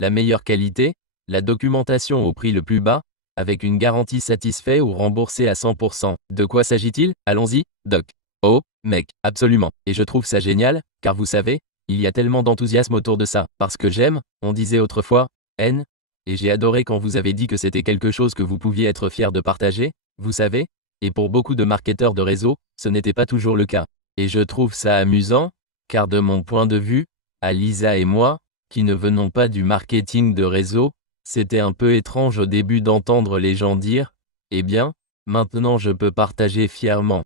la meilleure qualité, la documentation au prix le plus bas, avec une garantie satisfait ou remboursée à 100%. De quoi s'agit-il? Allons-y, Doc. Oh, mec, absolument. Et je trouve ça génial, car vous savez, il y a tellement d'enthousiasme autour de ça. Parce que j'aime, on disait autrefois, haine. Et j'ai adoré quand vous avez dit que c'était quelque chose que vous pouviez être fier de partager, vous savez. Et pour beaucoup de marketeurs de réseau, ce n'était pas toujours le cas. Et je trouve ça amusant, car de mon point de vue, à Lisa et moi, qui ne venons pas du marketing de réseau, c'était un peu étrange au début d'entendre les gens dire « Eh bien, maintenant je peux partager fièrement ».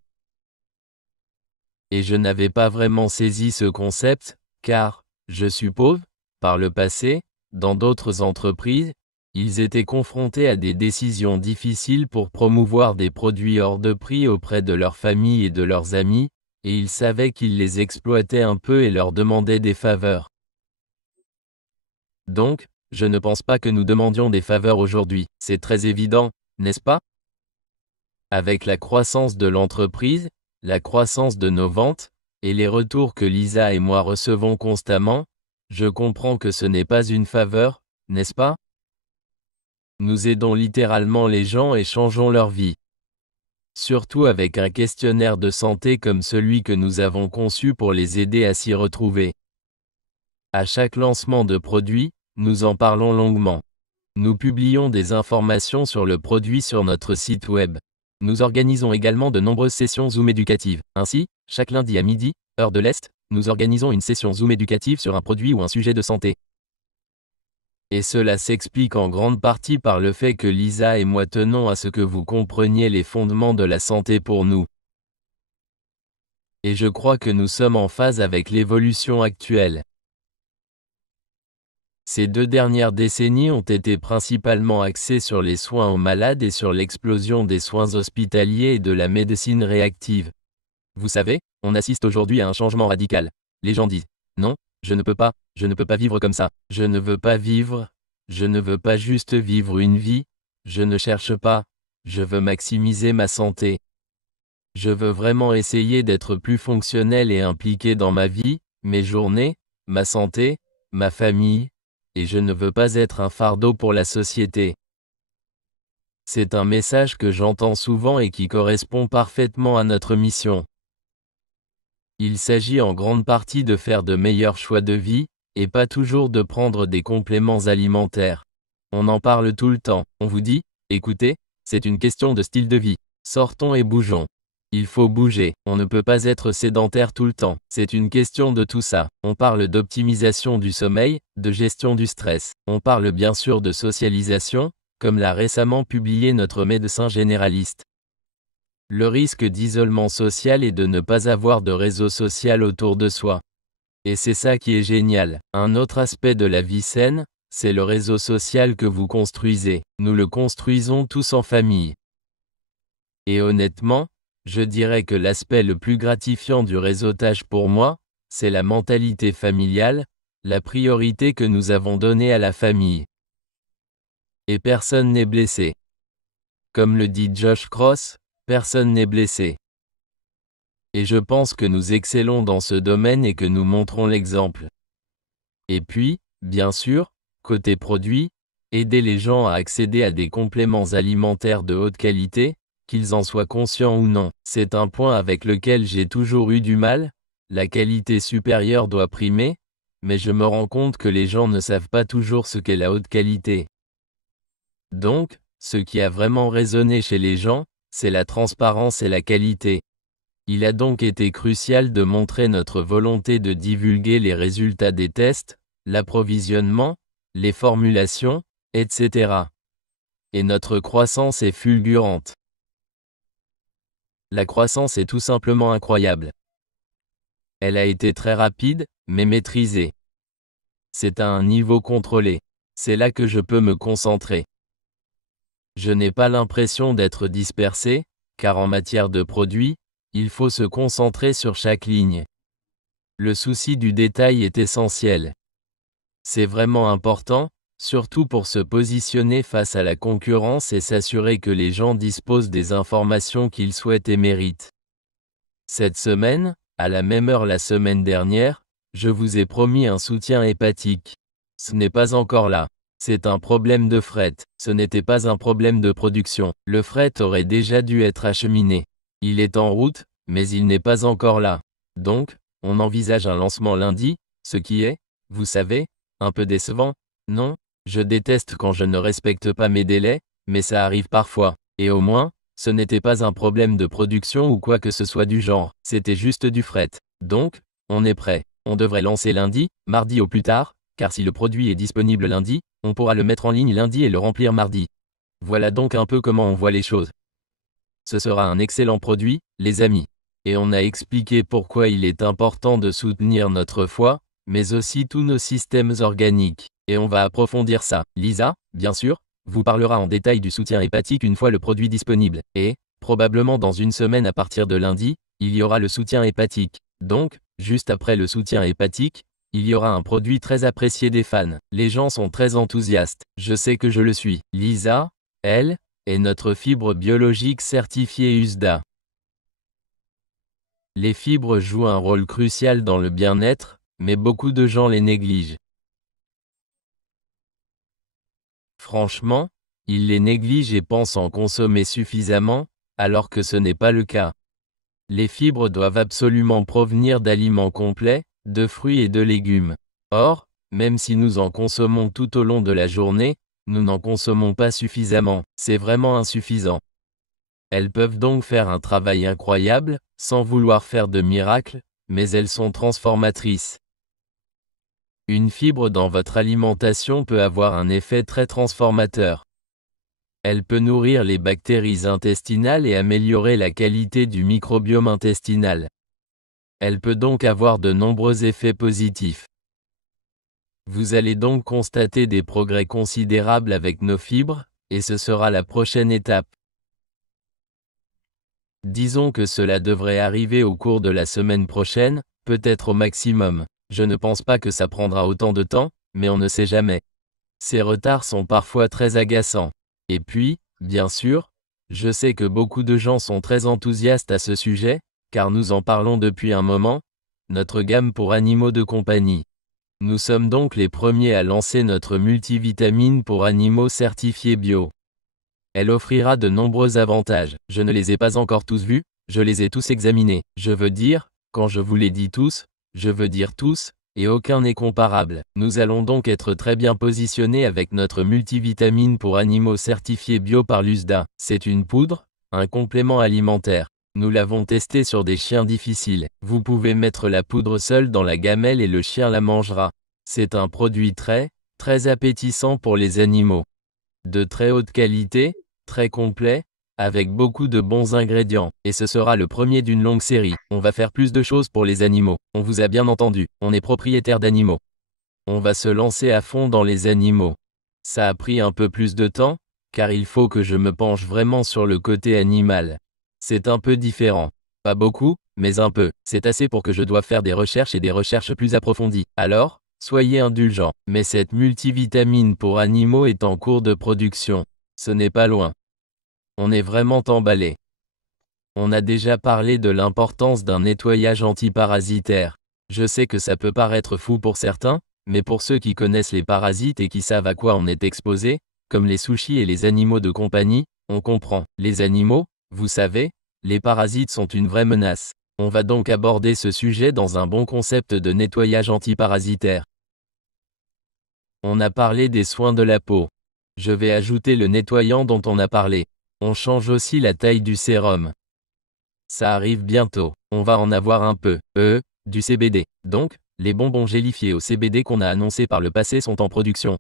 Et je n'avais pas vraiment saisi ce concept, car, je suppose, par le passé, dans d'autres entreprises, ils étaient confrontés à des décisions difficiles pour promouvoir des produits hors de prix auprès de leur famille et de leurs amis, et ils savaient qu'ils les exploitaient un peu et leur demandaient des faveurs. Donc, je ne pense pas que nous demandions des faveurs aujourd'hui, c'est très évident, n'est-ce pas? Avec la croissance de l'entreprise, la croissance de nos ventes, et les retours que Lisa et moi recevons constamment, je comprends que ce n'est pas une faveur, n'est-ce pas? Nous aidons littéralement les gens et changeons leur vie. Surtout avec un questionnaire de santé comme celui que nous avons conçu pour les aider à s'y retrouver. À chaque lancement de produit, nous en parlons longuement. Nous publions des informations sur le produit sur notre site web. Nous organisons également de nombreuses sessions Zoom éducatives. Ainsi, chaque lundi à midi, heure de l'Est, nous organisons une session Zoom éducative sur un produit ou un sujet de santé. Et cela s'explique en grande partie par le fait que Lisa et moi tenons à ce que vous compreniez les fondements de la santé pour nous. Et je crois que nous sommes en phase avec l'évolution actuelle. Ces 2 dernières décennies ont été principalement axées sur les soins aux malades et sur l'explosion des soins hospitaliers et de la médecine réactive. Vous savez, on assiste aujourd'hui à un changement radical. Les gens disent « Non, je ne peux pas vivre comme ça. Je ne veux pas juste vivre une vie, je ne cherche pas, je veux maximiser ma santé. Je veux vraiment essayer d'être plus fonctionnel et impliqué dans ma vie, mes journées, ma santé, ma famille, et je ne veux pas être un fardeau pour la société. » C'est un message que j'entends souvent et qui correspond parfaitement à notre mission. Il s'agit en grande partie de faire de meilleurs choix de vie, et pas toujours de prendre des compléments alimentaires. On en parle tout le temps, on vous dit, écoutez, c'est une question de style de vie, sortons et bougeons. Il faut bouger, on ne peut pas être sédentaire tout le temps, c'est une question de tout ça. On parle d'optimisation du sommeil, de gestion du stress. On parle bien sûr de socialisation, comme l'a récemment publié notre médecin généraliste. Le risque d'isolement social est de ne pas avoir de réseau social autour de soi. Et c'est ça qui est génial. Un autre aspect de la vie saine, c'est le réseau social que vous construisez. Nous le construisons tous en famille. Et honnêtement, je dirais que l'aspect le plus gratifiant du réseautage pour moi, c'est la mentalité familiale, la priorité que nous avons donnée à la famille. Et personne n'est blessé. Comme le dit Josh Cross, personne n'est blessé. Et je pense que nous excellons dans ce domaine et que nous montrons l'exemple. Et puis, bien sûr, côté produit, aider les gens à accéder à des compléments alimentaires de haute qualité, qu'ils en soient conscients ou non. C'est un point avec lequel j'ai toujours eu du mal, la qualité supérieure doit primer, mais je me rends compte que les gens ne savent pas toujours ce qu'est la haute qualité. Donc, ce qui a vraiment résonné chez les gens, c'est la transparence et la qualité. Il a donc été crucial de montrer notre volonté de divulguer les résultats des tests, l'approvisionnement, les formulations, etc. Et notre croissance est fulgurante. La croissance est tout simplement incroyable. Elle a été très rapide, mais maîtrisée. C'est à un niveau contrôlé. C'est là que je peux me concentrer. Je n'ai pas l'impression d'être dispersé, car en matière de produits, il faut se concentrer sur chaque ligne. Le souci du détail est essentiel. C'est vraiment important, surtout pour se positionner face à la concurrence et s'assurer que les gens disposent des informations qu'ils souhaitent et méritent. Cette semaine, à la même heure la semaine dernière, je vous ai promis un soutien hépatique. Ce n'est pas encore là. C'est un problème de fret. Ce n'était pas un problème de production. Le fret aurait déjà dû être acheminé. Il est en route, mais il n'est pas encore là. Donc, on envisage un lancement lundi, ce qui est, vous savez, un peu décevant, non? Je déteste quand je ne respecte pas mes délais, mais ça arrive parfois. Et au moins, ce n'était pas un problème de production ou quoi que ce soit du genre, c'était juste du fret. Donc, on est prêt. On devrait lancer lundi, mardi au plus tard, car si le produit est disponible lundi, on pourra le mettre en ligne lundi et le remplir mardi. Voilà donc un peu comment on voit les choses. Ce sera un excellent produit, les amis. Et on a expliqué pourquoi il est important de soutenir notre foi, mais aussi tous nos systèmes organiques. Et on va approfondir ça. Lisa, bien sûr, vous parlera en détail du soutien hépatique une fois le produit disponible. Et, probablement dans une semaine à partir de lundi, il y aura le soutien hépatique. Donc, juste après le soutien hépatique, il y aura un produit très apprécié des fans. Les gens sont très enthousiastes. Je sais que je le suis. Lisa, elle, est notre fibre biologique certifiée USDA. Les fibres jouent un rôle crucial dans le bien-être, mais beaucoup de gens les négligent. Franchement, ils les négligent et pensent en consommer suffisamment, alors que ce n'est pas le cas. Les fibres doivent absolument provenir d'aliments complets, de fruits et de légumes. Or, même si nous en consommons tout au long de la journée, nous n'en consommons pas suffisamment, c'est vraiment insuffisant. Elles peuvent donc faire un travail incroyable, sans vouloir faire de miracles, mais elles sont transformatrices. Une fibre dans votre alimentation peut avoir un effet très transformateur. Elle peut nourrir les bactéries intestinales et améliorer la qualité du microbiome intestinal. Elle peut donc avoir de nombreux effets positifs. Vous allez donc constater des progrès considérables avec nos fibres, et ce sera la prochaine étape. Disons que cela devrait arriver au cours de la semaine prochaine, peut-être au maximum. Je ne pense pas que ça prendra autant de temps, mais on ne sait jamais. Ces retards sont parfois très agaçants. Et puis, bien sûr, je sais que beaucoup de gens sont très enthousiastes à ce sujet, car nous en parlons depuis un moment, notre gamme pour animaux de compagnie. Nous sommes donc les premiers à lancer notre multivitamine pour animaux certifiés bio. Elle offrira de nombreux avantages. Je ne les ai pas encore tous vus, je les ai tous examinés. Je veux dire, quand je vous les dis tous, je veux dire tous, et aucun n'est comparable. Nous allons donc être très bien positionnés avec notre multivitamine pour animaux certifiés bio par l'USDA. C'est une poudre, un complément alimentaire. Nous l'avons testé sur des chiens difficiles. Vous pouvez mettre la poudre seule dans la gamelle et le chien la mangera. C'est un produit très, très appétissant pour les animaux. De très haute qualité, très complet, avec beaucoup de bons ingrédients. Et ce sera le premier d'une longue série. On va faire plus de choses pour les animaux. On vous a bien entendu, on est propriétaire d'animaux. On va se lancer à fond dans les animaux. Ça a pris un peu plus de temps, car il faut que je me penche vraiment sur le côté animal. C'est un peu différent. Pas beaucoup, mais un peu. C'est assez pour que je doive faire des recherches et des recherches plus approfondies. Alors, soyez indulgents. Mais cette multivitamine pour animaux est en cours de production. Ce n'est pas loin. On est vraiment emballé. On a déjà parlé de l'importance d'un nettoyage antiparasitaire. Je sais que ça peut paraître fou pour certains, mais pour ceux qui connaissent les parasites et qui savent à quoi on est exposé, comme les sushis et les animaux de compagnie, on comprend. Les animaux, vous savez, les parasites sont une vraie menace. On va donc aborder ce sujet dans un bon concept de nettoyage antiparasitaire. On a parlé des soins de la peau. Je vais ajouter le nettoyant dont on a parlé. On change aussi la taille du sérum. Ça arrive bientôt. On va en avoir un peu. Du CBD. Donc, les bonbons gélifiés au CBD qu'on a annoncés par le passé sont en production.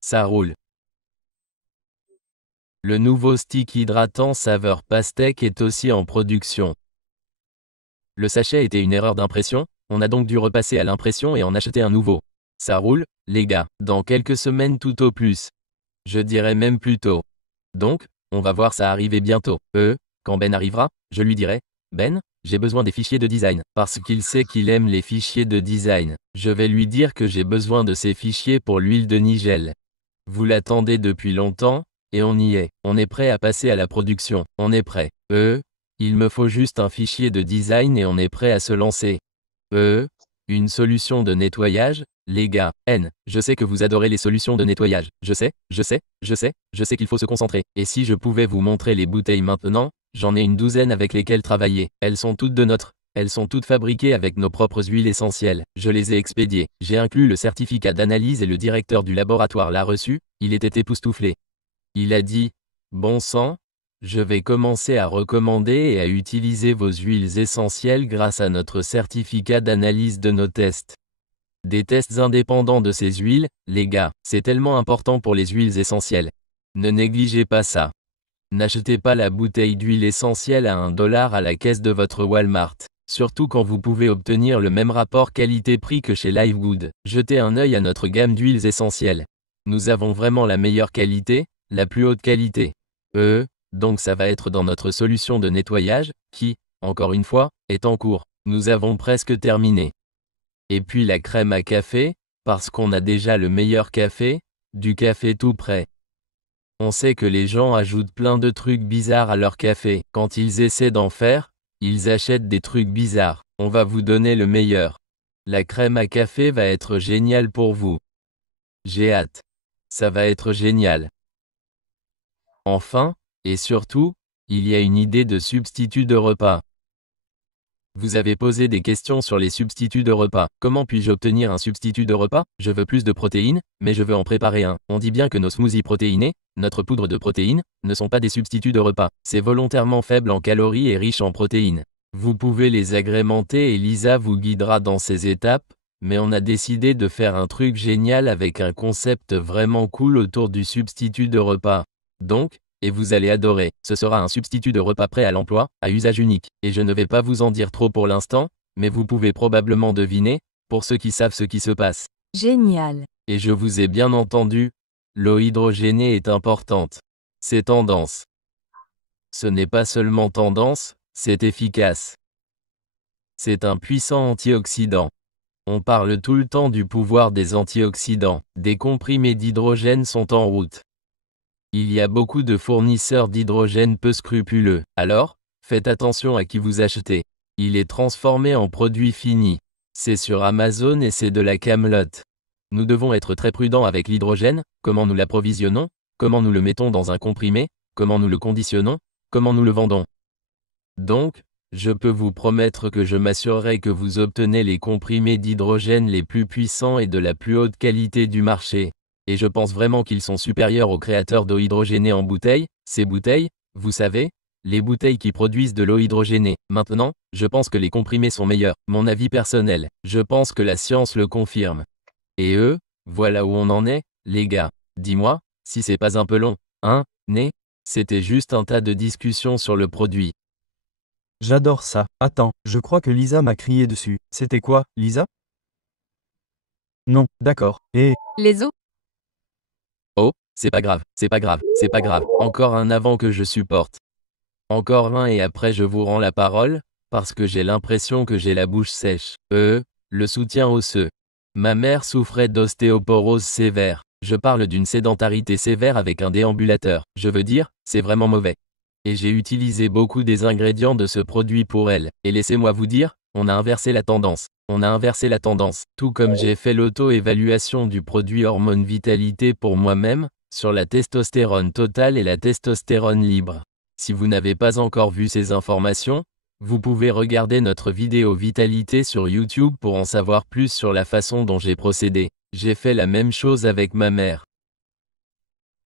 Ça roule. Le nouveau stick hydratant saveur pastèque est aussi en production. Le sachet était une erreur d'impression, on a donc dû repasser à l'impression et en acheter un nouveau. Ça roule, les gars, dans quelques semaines tout au plus. Je dirais même plus tôt. Donc, on va voir ça arriver bientôt. Quand Ben arrivera, je lui dirai, Ben, j'ai besoin des fichiers de design. Parce qu'il sait qu'il aime les fichiers de design. Je vais lui dire que j'ai besoin de ces fichiers pour l'huile de Nigel. Vous l'attendez depuis longtemps, et on y est. On est prêt à passer à la production. On est prêt. Il me faut juste un fichier de design et on est prêt à se lancer. Une solution de nettoyage, Les gars, je sais que vous adorez les solutions de nettoyage. Je sais qu'il faut se concentrer. Et si je pouvais vous montrer les bouteilles maintenant, j'en ai une douzaine avec lesquelles travailler. Elles sont toutes fabriquées avec nos propres huiles essentielles. Je les ai expédiées. J'ai inclus le certificat d'analyse et le directeur du laboratoire l'a reçu. Il était époustouflé. Il a dit, bon sang, je vais commencer à recommander et à utiliser vos huiles essentielles grâce à notre certificat d'analyse de nos tests. Des tests indépendants de ces huiles, les gars, c'est tellement important pour les huiles essentielles. Ne négligez pas ça. N'achetez pas la bouteille d'huile essentielle à $1 à la caisse de votre Walmart. Surtout quand vous pouvez obtenir le même rapport qualité-prix que chez Livegood. Jetez un œil à notre gamme d'huiles essentielles. Nous avons vraiment la meilleure qualité, la plus haute qualité. Donc ça va être dans notre solution de nettoyage, qui, encore une fois, est en cours. Nous avons presque terminé. Et puis la crème à café, parce qu'on a déjà le meilleur café, du café tout prêt. On sait que les gens ajoutent plein de trucs bizarres à leur café. Quand ils essaient d'en faire, ils achètent des trucs bizarres. On va vous donner le meilleur. La crème à café va être géniale pour vous. J'ai hâte. Ça va être génial. Enfin, et surtout, il y a une idée de substitut de repas. Vous avez posé des questions sur les substituts de repas. Comment puis-je obtenir un substitut de repas? Je veux plus de protéines, mais je veux en préparer un. On dit bien que nos smoothies protéinés, notre poudre de protéines, ne sont pas des substituts de repas. C'est volontairement faible en calories et riche en protéines. Vous pouvez les agrémenter et Lisa vous guidera dans ces étapes, mais on a décidé de faire un truc génial avec un concept vraiment cool autour du substitut de repas. Donc, et vous allez adorer, ce sera un substitut de repas prêt à l'emploi, à usage unique. Et je ne vais pas vous en dire trop pour l'instant, mais vous pouvez probablement deviner, pour ceux qui savent ce qui se passe. Génial. Et je vous ai bien entendu, l'eau hydrogénée est importante. C'est tendance. Ce n'est pas seulement tendance, c'est efficace. C'est un puissant antioxydant. On parle tout le temps du pouvoir des antioxydants. Des comprimés d'hydrogène sont en route. Il y a beaucoup de fournisseurs d'hydrogène peu scrupuleux. Alors, faites attention à qui vous achetez. Il est transformé en produit fini. C'est sur Amazon et c'est de la camelote. Nous devons être très prudents avec l'hydrogène, comment nous l'approvisionnons, comment nous le mettons dans un comprimé, comment nous le conditionnons, comment nous le vendons. Donc, je peux vous promettre que je m'assurerai que vous obtenez les comprimés d'hydrogène les plus puissants et de la plus haute qualité du marché. Et je pense vraiment qu'ils sont supérieurs aux créateurs d'eau hydrogénée en bouteille, ces bouteilles, vous savez, les bouteilles qui produisent de l'eau hydrogénée. Maintenant, je pense que les comprimés sont meilleurs. Mon avis personnel, je pense que la science le confirme. Et voilà où on en est, les gars. Dis-moi, si c'est pas un peu long, hein, né? C'était juste un tas de discussions sur le produit. J'adore ça. Attends, je crois que Lisa m'a crié dessus. C'était quoi, Lisa? Non, d'accord. Et Les os? Oh, c'est pas grave, c'est pas grave, c'est pas grave. Encore un avant que je supporte. Encore un et après je vous rends la parole, parce que j'ai l'impression que j'ai la bouche sèche. Le soutien osseux. Ma mère souffrait d'ostéoporose sévère. Je parle d'une sédentarité sévère avec un déambulateur. Je veux dire, c'est vraiment mauvais. Et j'ai utilisé beaucoup des ingrédients de ce produit pour elle. Et laissez-moi vous dire, on a inversé la tendance. On a inversé la tendance. Tout comme j'ai fait l'auto-évaluation du produit Hormone Vitalité pour moi-même, sur la testostérone totale et la testostérone libre. Si vous n'avez pas encore vu ces informations, vous pouvez regarder notre vidéo Vitalité sur YouTube pour en savoir plus sur la façon dont j'ai procédé. J'ai fait la même chose avec ma mère.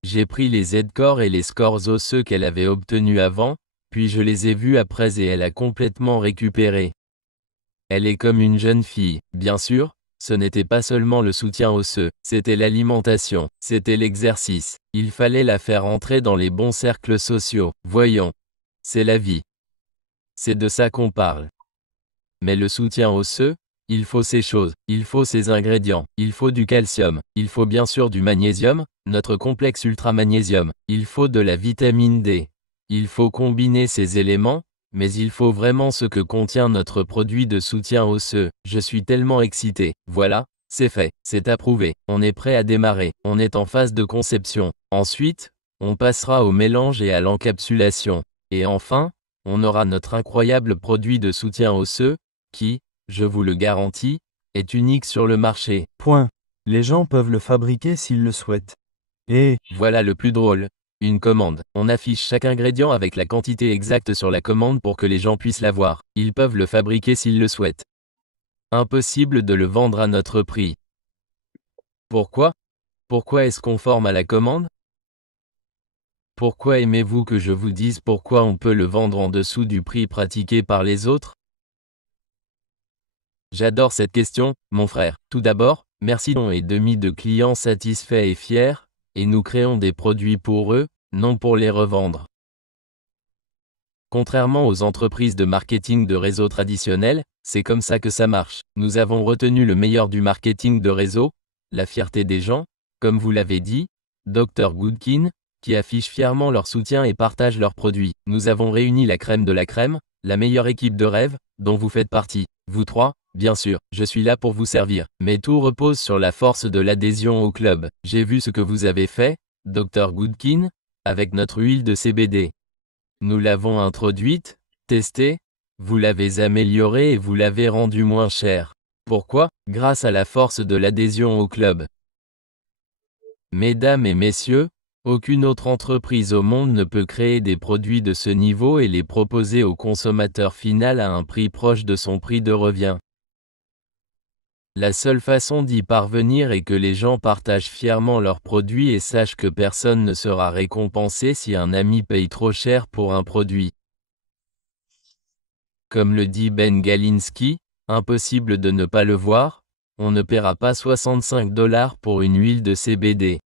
J'ai pris les Z-Core et les scores osseux qu'elle avait obtenus avant, puis je les ai vus après et elle a complètement récupéré. Elle est comme une jeune fille. Bien sûr, ce n'était pas seulement le soutien osseux, c'était l'alimentation, c'était l'exercice. Il fallait la faire entrer dans les bons cercles sociaux. Voyons. C'est la vie. C'est de ça qu'on parle. Mais le soutien osseux, il faut ces choses, il faut ces ingrédients, il faut du calcium, il faut bien sûr du magnésium, notre complexe ultramagnésium, il faut de la vitamine D. Il faut combiner ces éléments, mais il faut vraiment ce que contient notre produit de soutien osseux. Je suis tellement excité. Voilà, c'est fait, c'est approuvé, on est prêt à démarrer, on est en phase de conception. Ensuite, on passera au mélange et à l'encapsulation. Et enfin, on aura notre incroyable produit de soutien osseux, qui, je vous le garantis, est unique sur le marché. Point. Les gens peuvent le fabriquer s'ils le souhaitent. Et, Voilà le plus drôle. Une commande. On affiche chaque ingrédient avec la quantité exacte sur la commande pour que les gens puissent l'avoir. Ils peuvent le fabriquer s'ils le souhaitent. Impossible de le vendre à notre prix. Pourquoi? Pourquoi est-ce conforme à la commande? Pourquoi aimez-vous que je vous dise pourquoi on peut le vendre en dessous du prix pratiqué par les autres? J'adore cette question, mon frère. Tout d'abord, merci et demi de clients satisfaits et fiers, et nous créons des produits pour eux, non pour les revendre. Contrairement aux entreprises de marketing de réseau traditionnelles, c'est comme ça que ça marche. Nous avons retenu le meilleur du marketing de réseau, la fierté des gens, comme vous l'avez dit, Dr Goodkin, qui affichent fièrement leur soutien et partagent leurs produits. Nous avons réuni la crème de la crème, la meilleure équipe de rêve, dont vous faites partie. Vous trois, bien sûr, je suis là pour vous servir. Mais tout repose sur la force de l'adhésion au club. J'ai vu ce que vous avez fait, Dr Goodkin, avec notre huile de CBD. Nous l'avons introduite, testée, vous l'avez améliorée et vous l'avez rendue moins chère. Pourquoi? Grâce à la force de l'adhésion au club. Mesdames et messieurs, aucune autre entreprise au monde ne peut créer des produits de ce niveau et les proposer au consommateur final à un prix proche de son prix de revient. La seule façon d'y parvenir est que les gens partagent fièrement leurs produits et sachent que personne ne sera récompensé si un ami paye trop cher pour un produit. Comme le dit Ben Galinski, impossible de ne pas le voir, on ne paiera pas 65 $ pour une huile de CBD.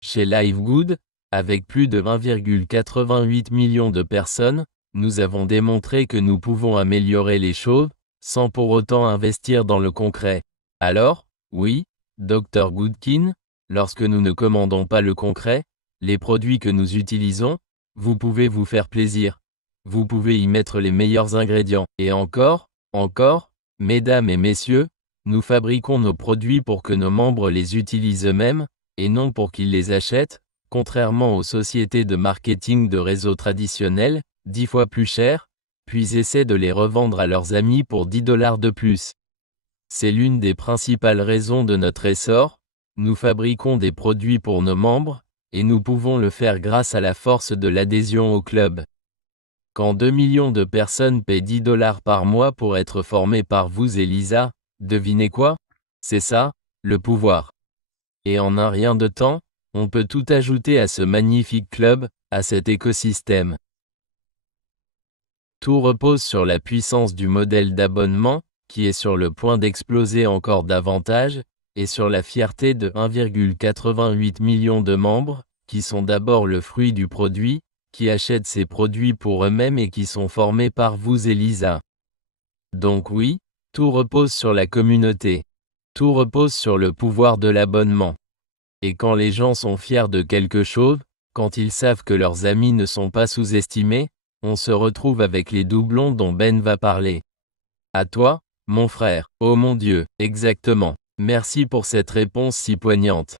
Chez LiveGood, avec plus de 1,88 million de personnes, nous avons démontré que nous pouvons améliorer les choses, sans pour autant investir dans le concret. Alors, oui, Dr Goodkin, lorsque nous ne commandons pas le concret, les produits que nous utilisons, vous pouvez vous faire plaisir. Vous pouvez y mettre les meilleurs ingrédients. Et encore, mesdames et messieurs, nous fabriquons nos produits pour que nos membres les utilisent eux-mêmes, et non pour qu'ils les achètent, contrairement aux sociétés de marketing de réseau traditionnels, 10 fois plus chères, puis essaient de les revendre à leurs amis pour 10 $ de plus. C'est l'une des principales raisons de notre essor, nous fabriquons des produits pour nos membres, et nous pouvons le faire grâce à la force de l'adhésion au club. Quand 2 millions de personnes paient 10 $ par mois pour être formées par vous et Lisa, devinez quoi? C'est ça, le pouvoir. Et en un rien de temps, on peut tout ajouter à ce magnifique club, à cet écosystème. Tout repose sur la puissance du modèle d'abonnement, qui est sur le point d'exploser encore davantage, et sur la fierté de 1,88 million de membres, qui sont d'abord le fruit du produit, qui achètent ces produits pour eux-mêmes et qui sont formés par vous et Lisa. Donc oui, tout repose sur la communauté. Tout repose sur le pouvoir de l'abonnement. Et quand les gens sont fiers de quelque chose, quand ils savent que leurs amis ne sont pas sous-estimés, on se retrouve avec les doublons dont Ben va parler. À toi, mon frère. Oh mon Dieu, exactement. Merci pour cette réponse si poignante.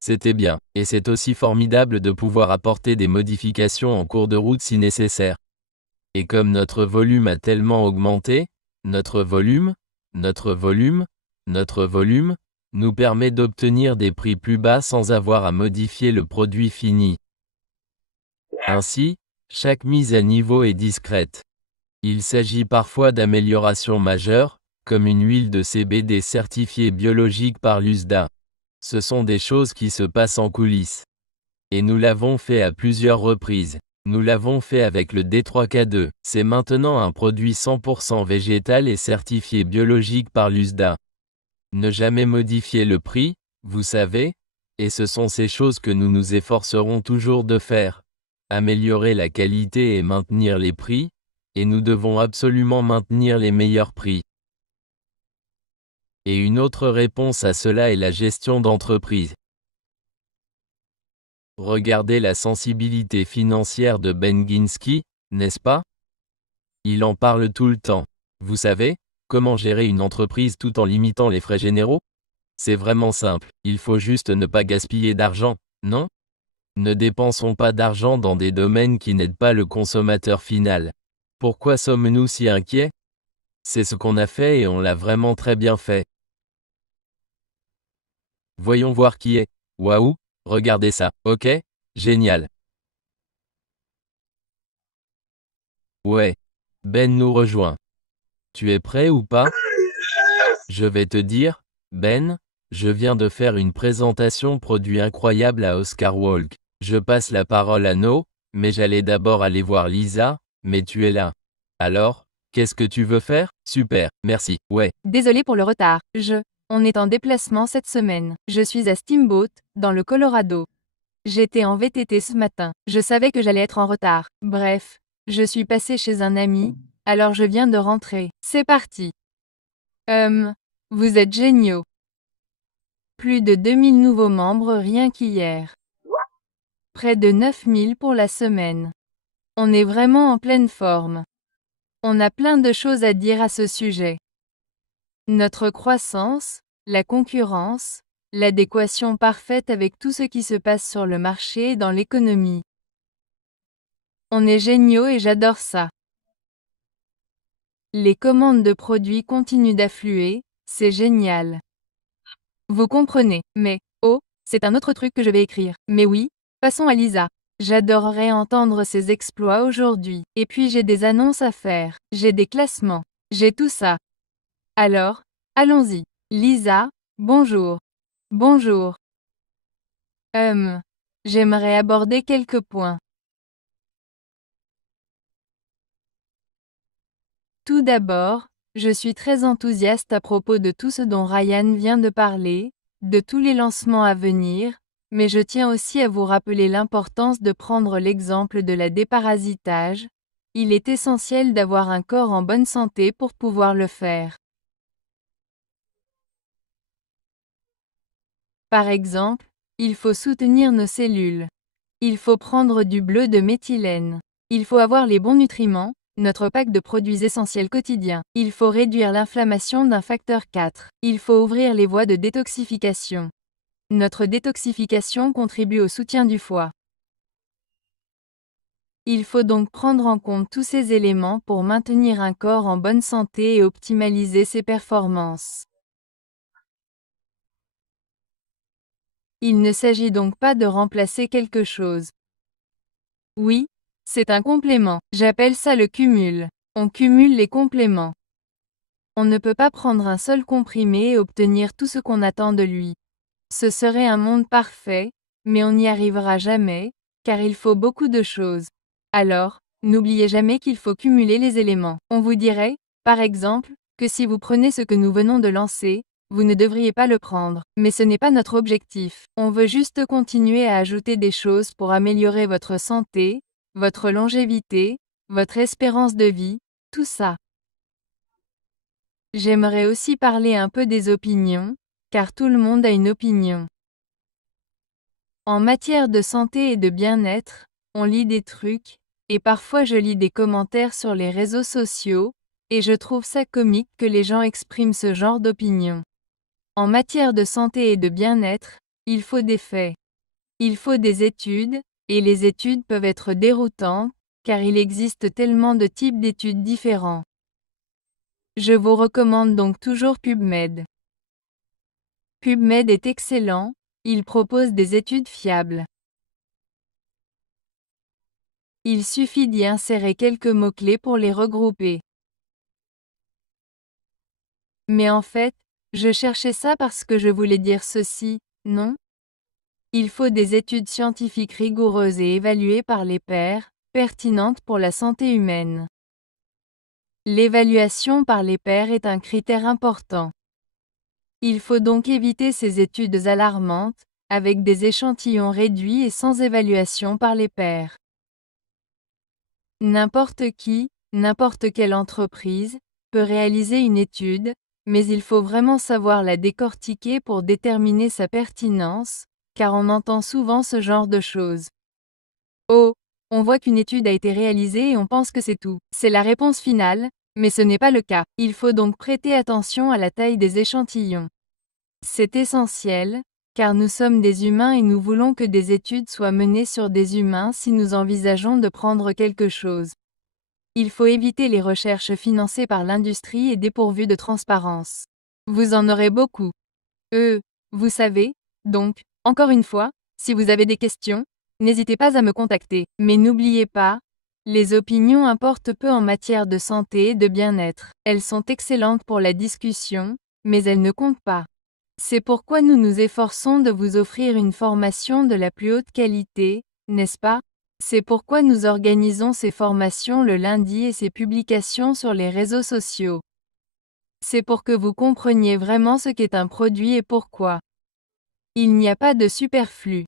C'était bien, et c'est aussi formidable de pouvoir apporter des modifications en cours de route si nécessaire. Et comme notre volume a tellement augmenté, notre volume, nous permet d'obtenir des prix plus bas sans avoir à modifier le produit fini. Ainsi, chaque mise à niveau est discrète. Il s'agit parfois d'améliorations majeures, comme une huile de CBD certifiée biologique par l'USDA. Ce sont des choses qui se passent en coulisses. Et nous l'avons fait à plusieurs reprises. Nous l'avons fait avec le D3K2. C'est maintenant un produit 100% végétal et certifié biologique par l'USDA. Ne jamais modifier le prix, vous savez, et ce sont ces choses que nous nous efforcerons toujours de faire. Améliorer la qualité et maintenir les prix, et nous devons absolument maintenir les meilleurs prix. Et une autre réponse à cela est la gestion d'entreprise. Regardez la sensibilité financière de Ben Ginsky, n'est-ce pas? Il en parle tout le temps. Vous savez, comment gérer une entreprise tout en limitant les frais généraux? C'est vraiment simple, il faut juste ne pas gaspiller d'argent, non? Ne dépensons pas d'argent dans des domaines qui n'aident pas le consommateur final. Pourquoi sommes-nous si inquiets? C'est ce qu'on a fait et on l'a vraiment très bien fait. Voyons voir qui est. Waouh, regardez ça, ok? Génial. Ouais. Ben nous rejoint. Tu es prêt ou pas? Je vais te dire, Ben, je viens de faire une présentation produit incroyable à Oscar Walk. Je passe la parole à No, mais j'allais d'abord aller voir Lisa, mais tu es là. Alors, qu'est-ce que tu veux faire? Super, merci, ouais. Désolé pour le retard. On est en déplacement cette semaine. Je suis à Steamboat, dans le Colorado. J'étais en VTT ce matin. Je savais que j'allais être en retard. Bref, je suis passé chez un ami, alors je viens de rentrer. C'est parti. Vous êtes géniaux. Plus de 2000 nouveaux membres rien qu'hier. Près de 9000 pour la semaine. On est vraiment en pleine forme. On a plein de choses à dire à ce sujet. Notre croissance, la concurrence, l'adéquation parfaite avec tout ce qui se passe sur le marché et dans l'économie. On est géniaux et j'adore ça. Les commandes de produits continuent d'affluer, c'est génial. Vous comprenez, mais, oh, c'est un autre truc que je vais écrire. Mais oui, passons à Lisa. J'adorerais entendre ses exploits aujourd'hui. Et puis j'ai des annonces à faire. J'ai des classements. J'ai tout ça. Alors, allons-y. Lisa, bonjour. Bonjour. J'aimerais aborder quelques points. Tout d'abord, je suis très enthousiaste à propos de tout ce dont Ryan vient de parler, de tous les lancements à venir, mais je tiens aussi à vous rappeler l'importance de prendre l'exemple de la déparasitage. Il est essentiel d'avoir un corps en bonne santé pour pouvoir le faire. Par exemple, il faut soutenir nos cellules. Il faut prendre du bleu de méthylène. Il faut avoir les bons nutriments, notre pack de produits essentiels quotidiens. Il faut réduire l'inflammation d'un facteur 4. Il faut ouvrir les voies de détoxification. Notre détoxification contribue au soutien du foie. Il faut donc prendre en compte tous ces éléments pour maintenir un corps en bonne santé et optimaliser ses performances. Il ne s'agit donc pas de remplacer quelque chose. Oui, c'est un complément. J'appelle ça le cumul. On cumule les compléments. On ne peut pas prendre un seul comprimé et obtenir tout ce qu'on attend de lui. Ce serait un monde parfait, mais on n'y arrivera jamais, car il faut beaucoup de choses. Alors, n'oubliez jamais qu'il faut cumuler les éléments. On vous dirait, par exemple, que si vous prenez ce que nous venons de lancer, vous ne devriez pas le prendre. Mais ce n'est pas notre objectif. On veut juste continuer à ajouter des choses pour améliorer votre santé, votre longévité, votre espérance de vie, tout ça. J'aimerais aussi parler un peu des opinions, car tout le monde a une opinion. En matière de santé et de bien-être, on lit des trucs, et parfois je lis des commentaires sur les réseaux sociaux, et je trouve ça comique que les gens expriment ce genre d'opinion. En matière de santé et de bien-être, il faut des faits. Il faut des études, et les études peuvent être déroutantes, car il existe tellement de types d'études différents. Je vous recommande donc toujours PubMed. PubMed est excellent, il propose des études fiables. Il suffit d'y insérer quelques mots-clés pour les regrouper. Mais en fait, je cherchais ça parce que je voulais dire ceci, non? Il faut des études scientifiques rigoureuses et évaluées par les pairs, pertinentes pour la santé humaine. L'évaluation par les pairs est un critère important. Il faut donc éviter ces études alarmantes, avec des échantillons réduits et sans évaluation par les pairs. N'importe qui, n'importe quelle entreprise, peut réaliser une étude, mais il faut vraiment savoir la décortiquer pour déterminer sa pertinence, car on entend souvent ce genre de choses. Oh, on voit qu'une étude a été réalisée et on pense que c'est tout. C'est la réponse finale, mais ce n'est pas le cas. Il faut donc prêter attention à la taille des échantillons. C'est essentiel, car nous sommes des humains et nous voulons que des études soient menées sur des humains si nous envisageons de prendre quelque chose. Il faut éviter les recherches financées par l'industrie et dépourvues de transparence. Vous en aurez beaucoup. Vous savez, donc, encore une fois, si vous avez des questions, n'hésitez pas à me contacter. Mais n'oubliez pas, les opinions importent peu en matière de santé et de bien-être. Elles sont excellentes pour la discussion, mais elles ne comptent pas. C'est pourquoi nous nous efforçons de vous offrir une formation de la plus haute qualité, n'est-ce pas? C'est pourquoi nous organisons ces formations le lundi et ces publications sur les réseaux sociaux. C'est pour que vous compreniez vraiment ce qu'est un produit et pourquoi. Il n'y a pas de superflu.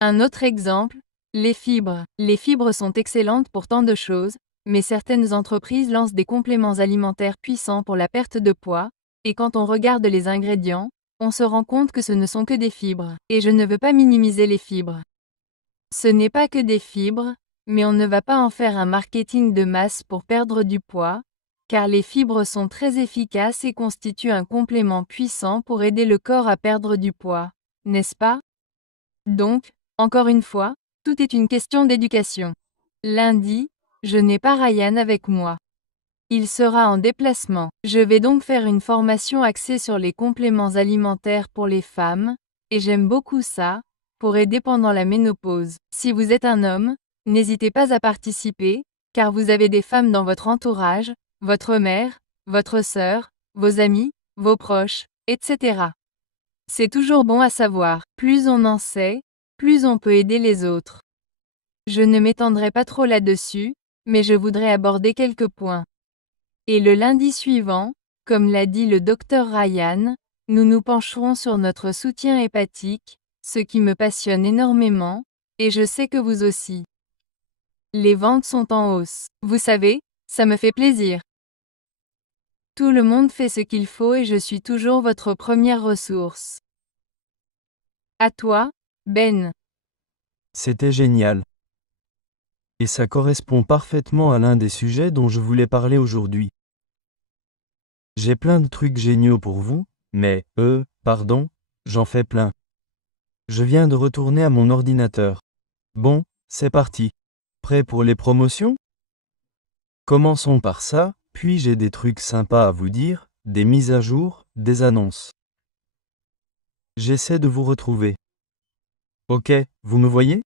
Un autre exemple, les fibres. Les fibres sont excellentes pour tant de choses, mais certaines entreprises lancent des compléments alimentaires puissants pour la perte de poids, et quand on regarde les ingrédients, on se rend compte que ce ne sont que des fibres. Et je ne veux pas minimiser les fibres. Ce n'est pas que des fibres, mais on ne va pas en faire un marketing de masse pour perdre du poids, car les fibres sont très efficaces et constituent un complément puissant pour aider le corps à perdre du poids, n'est-ce pas? Donc, encore une fois, tout est une question d'éducation. Lundi, je n'ai pas Ryan avec moi. Il sera en déplacement. Je vais donc faire une formation axée sur les compléments alimentaires pour les femmes, et j'aime beaucoup ça, pour aider pendant la ménopause. Si vous êtes un homme, n'hésitez pas à participer, car vous avez des femmes dans votre entourage, votre mère, votre sœur, vos amis, vos proches, etc. C'est toujours bon à savoir. Plus on en sait, plus on peut aider les autres. Je ne m'étendrai pas trop là-dessus, mais je voudrais aborder quelques points. Et le lundi suivant, comme l'a dit le docteur Ryan, nous nous pencherons sur notre soutien hépatique, ce qui me passionne énormément, et je sais que vous aussi. Les ventes sont en hausse. Vous savez, ça me fait plaisir. Tout le monde fait ce qu'il faut et je suis toujours votre première ressource. À toi, Ben. C'était génial. Et ça correspond parfaitement à l'un des sujets dont je voulais parler aujourd'hui. J'ai plein de trucs géniaux pour vous, mais, pardon, j'en fais plein. Je viens de retourner à mon ordinateur. Bon, c'est parti. Prêt pour les promotions? Commençons par ça, puis j'ai des trucs sympas à vous dire, des mises à jour, des annonces. J'essaie de vous retrouver. Ok, vous me voyez?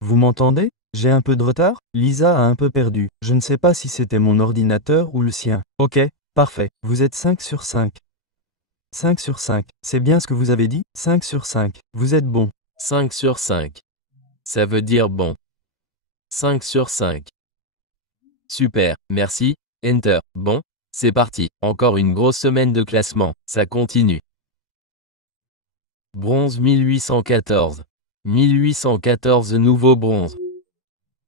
Vous m'entendez? J'ai un peu de retard? Lisa a un peu perdu. Je ne sais pas si c'était mon ordinateur ou le sien. Ok, parfait. Vous êtes 5 sur 5. 5 sur 5. C'est bien ce que vous avez dit? 5 sur 5. Vous êtes bon. 5 sur 5. Ça veut dire bon. 5 sur 5. Super, merci, Enter. Bon, c'est parti. Encore une grosse semaine de classement. Ça continue. Bronze 1814. 1814 nouveaux bronzes.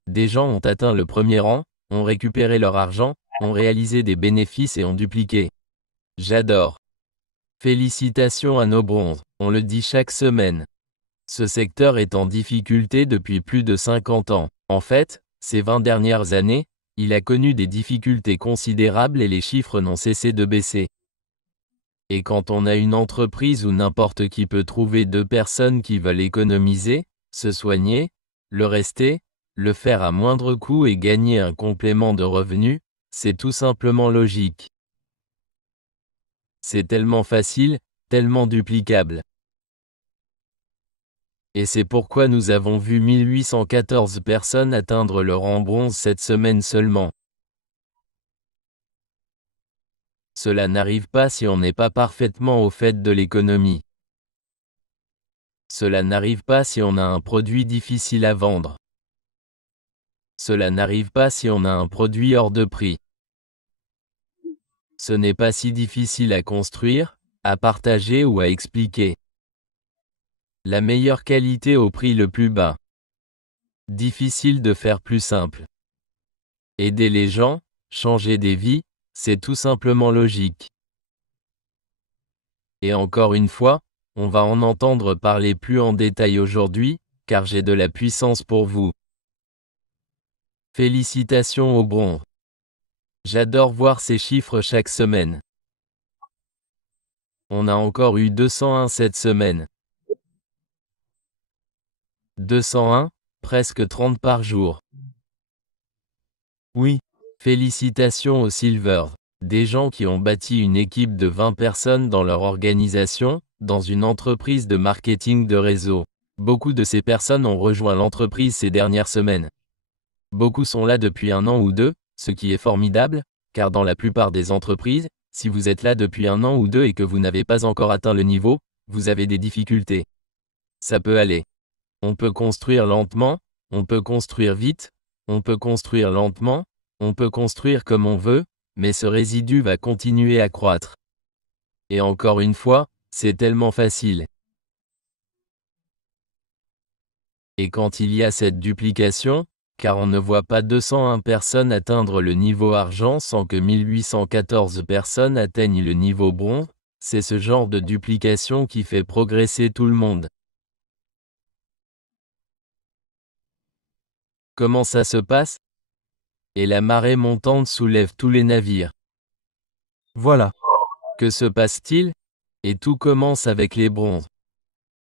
Des gens ont atteint le premier rang, ont récupéré leur argent, ont réalisé des bénéfices et ont dupliqué. J'adore. Félicitations à nos bronzes, on le dit chaque semaine. Ce secteur est en difficulté depuis plus de 50 ans. En fait, ces 20 dernières années, il a connu des difficultés considérables et les chiffres n'ont cessé de baisser. Et quand on a une entreprise où n'importe qui peut trouver 2 personnes qui veulent économiser, se soigner, le rester, le faire à moindre coût et gagner un complément de revenus, c'est tout simplement logique. C'est tellement facile, tellement duplicable. Et c'est pourquoi nous avons vu 1814 personnes atteindre le rang bronze cette semaine seulement. Cela n'arrive pas si on n'est pas parfaitement au fait de l'économie. Cela n'arrive pas si on a un produit difficile à vendre. Cela n'arrive pas si on a un produit hors de prix. Ce n'est pas si difficile à construire, à partager ou à expliquer. La meilleure qualité au prix le plus bas. Difficile de faire plus simple. Aider les gens, changer des vies, c'est tout simplement logique. Et encore une fois, on va en entendre parler plus en détail aujourd'hui, car j'ai de la puissance pour vous. Félicitations au bronze. J'adore voir ces chiffres chaque semaine. On a encore eu 201 cette semaine. 201, presque 30 par jour. Oui, Félicitations aux Silvers, des gens qui ont bâti une équipe de 20 personnes dans leur organisation, dans une entreprise de marketing de réseau. Beaucoup de ces personnes ont rejoint l'entreprise ces dernières semaines. Beaucoup sont là depuis 1 an ou 2, ce qui est formidable, car dans la plupart des entreprises, si vous êtes là depuis 1 an ou 2 et que vous n'avez pas encore atteint le niveau, vous avez des difficultés. Ça peut aller. On peut construire lentement, on peut construire vite, on peut construire lentement, on peut construire comme on veut, mais ce résidu va continuer à croître. Et encore une fois, c'est tellement facile. Et quand il y a cette duplication, car on ne voit pas 201 personnes atteindre le niveau argent sans que 1814 personnes atteignent le niveau bronze, c'est ce genre de duplication qui fait progresser tout le monde. Comment ça se passe? Et la marée montante soulève tous les navires. Voilà. Que se passe-t-il? Et tout commence avec les bronzes.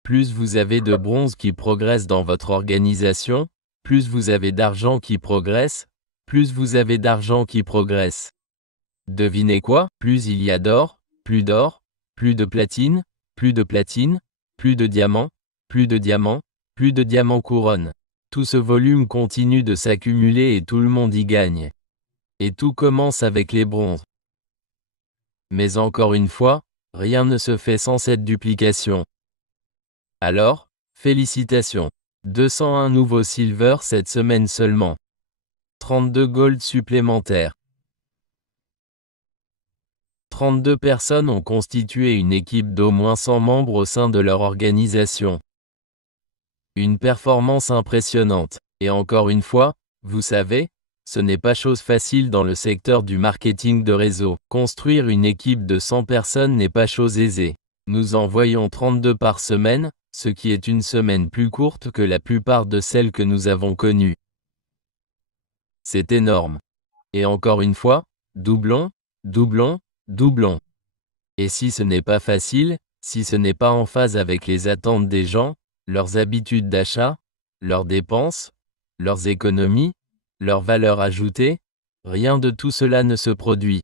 Plus vous avez de bronzes qui progressent dans votre organisation, plus vous avez d'argent qui progresse, plus vous avez d'argent qui progresse. Devinez quoi? Plus il y a d'or, plus de platine, plus de platine, plus de diamants, plus de diamants, plus de diamants couronne. Tout ce volume continue de s'accumuler et tout le monde y gagne. Et tout commence avec les bronzes. Mais encore une fois, rien ne se fait sans cette duplication. Alors, félicitations. 201 nouveaux silver cette semaine seulement. 32 gold supplémentaires. 32 personnes ont constitué une équipe d'au moins 100 membres au sein de leur organisation. Une performance impressionnante. Et encore une fois, vous savez, ce n'est pas chose facile dans le secteur du marketing de réseau. Construire une équipe de 100 personnes n'est pas chose aisée. Nous en voyons 32 par semaine, ce qui est une semaine plus courte que la plupart de celles que nous avons connues. C'est énorme. Et encore une fois, doublons, doublons, doublons. Et si ce n'est pas facile, si ce n'est pas en phase avec les attentes des gens, leurs habitudes d'achat, leurs dépenses, leurs économies, leurs valeurs ajoutées, rien de tout cela ne se produit.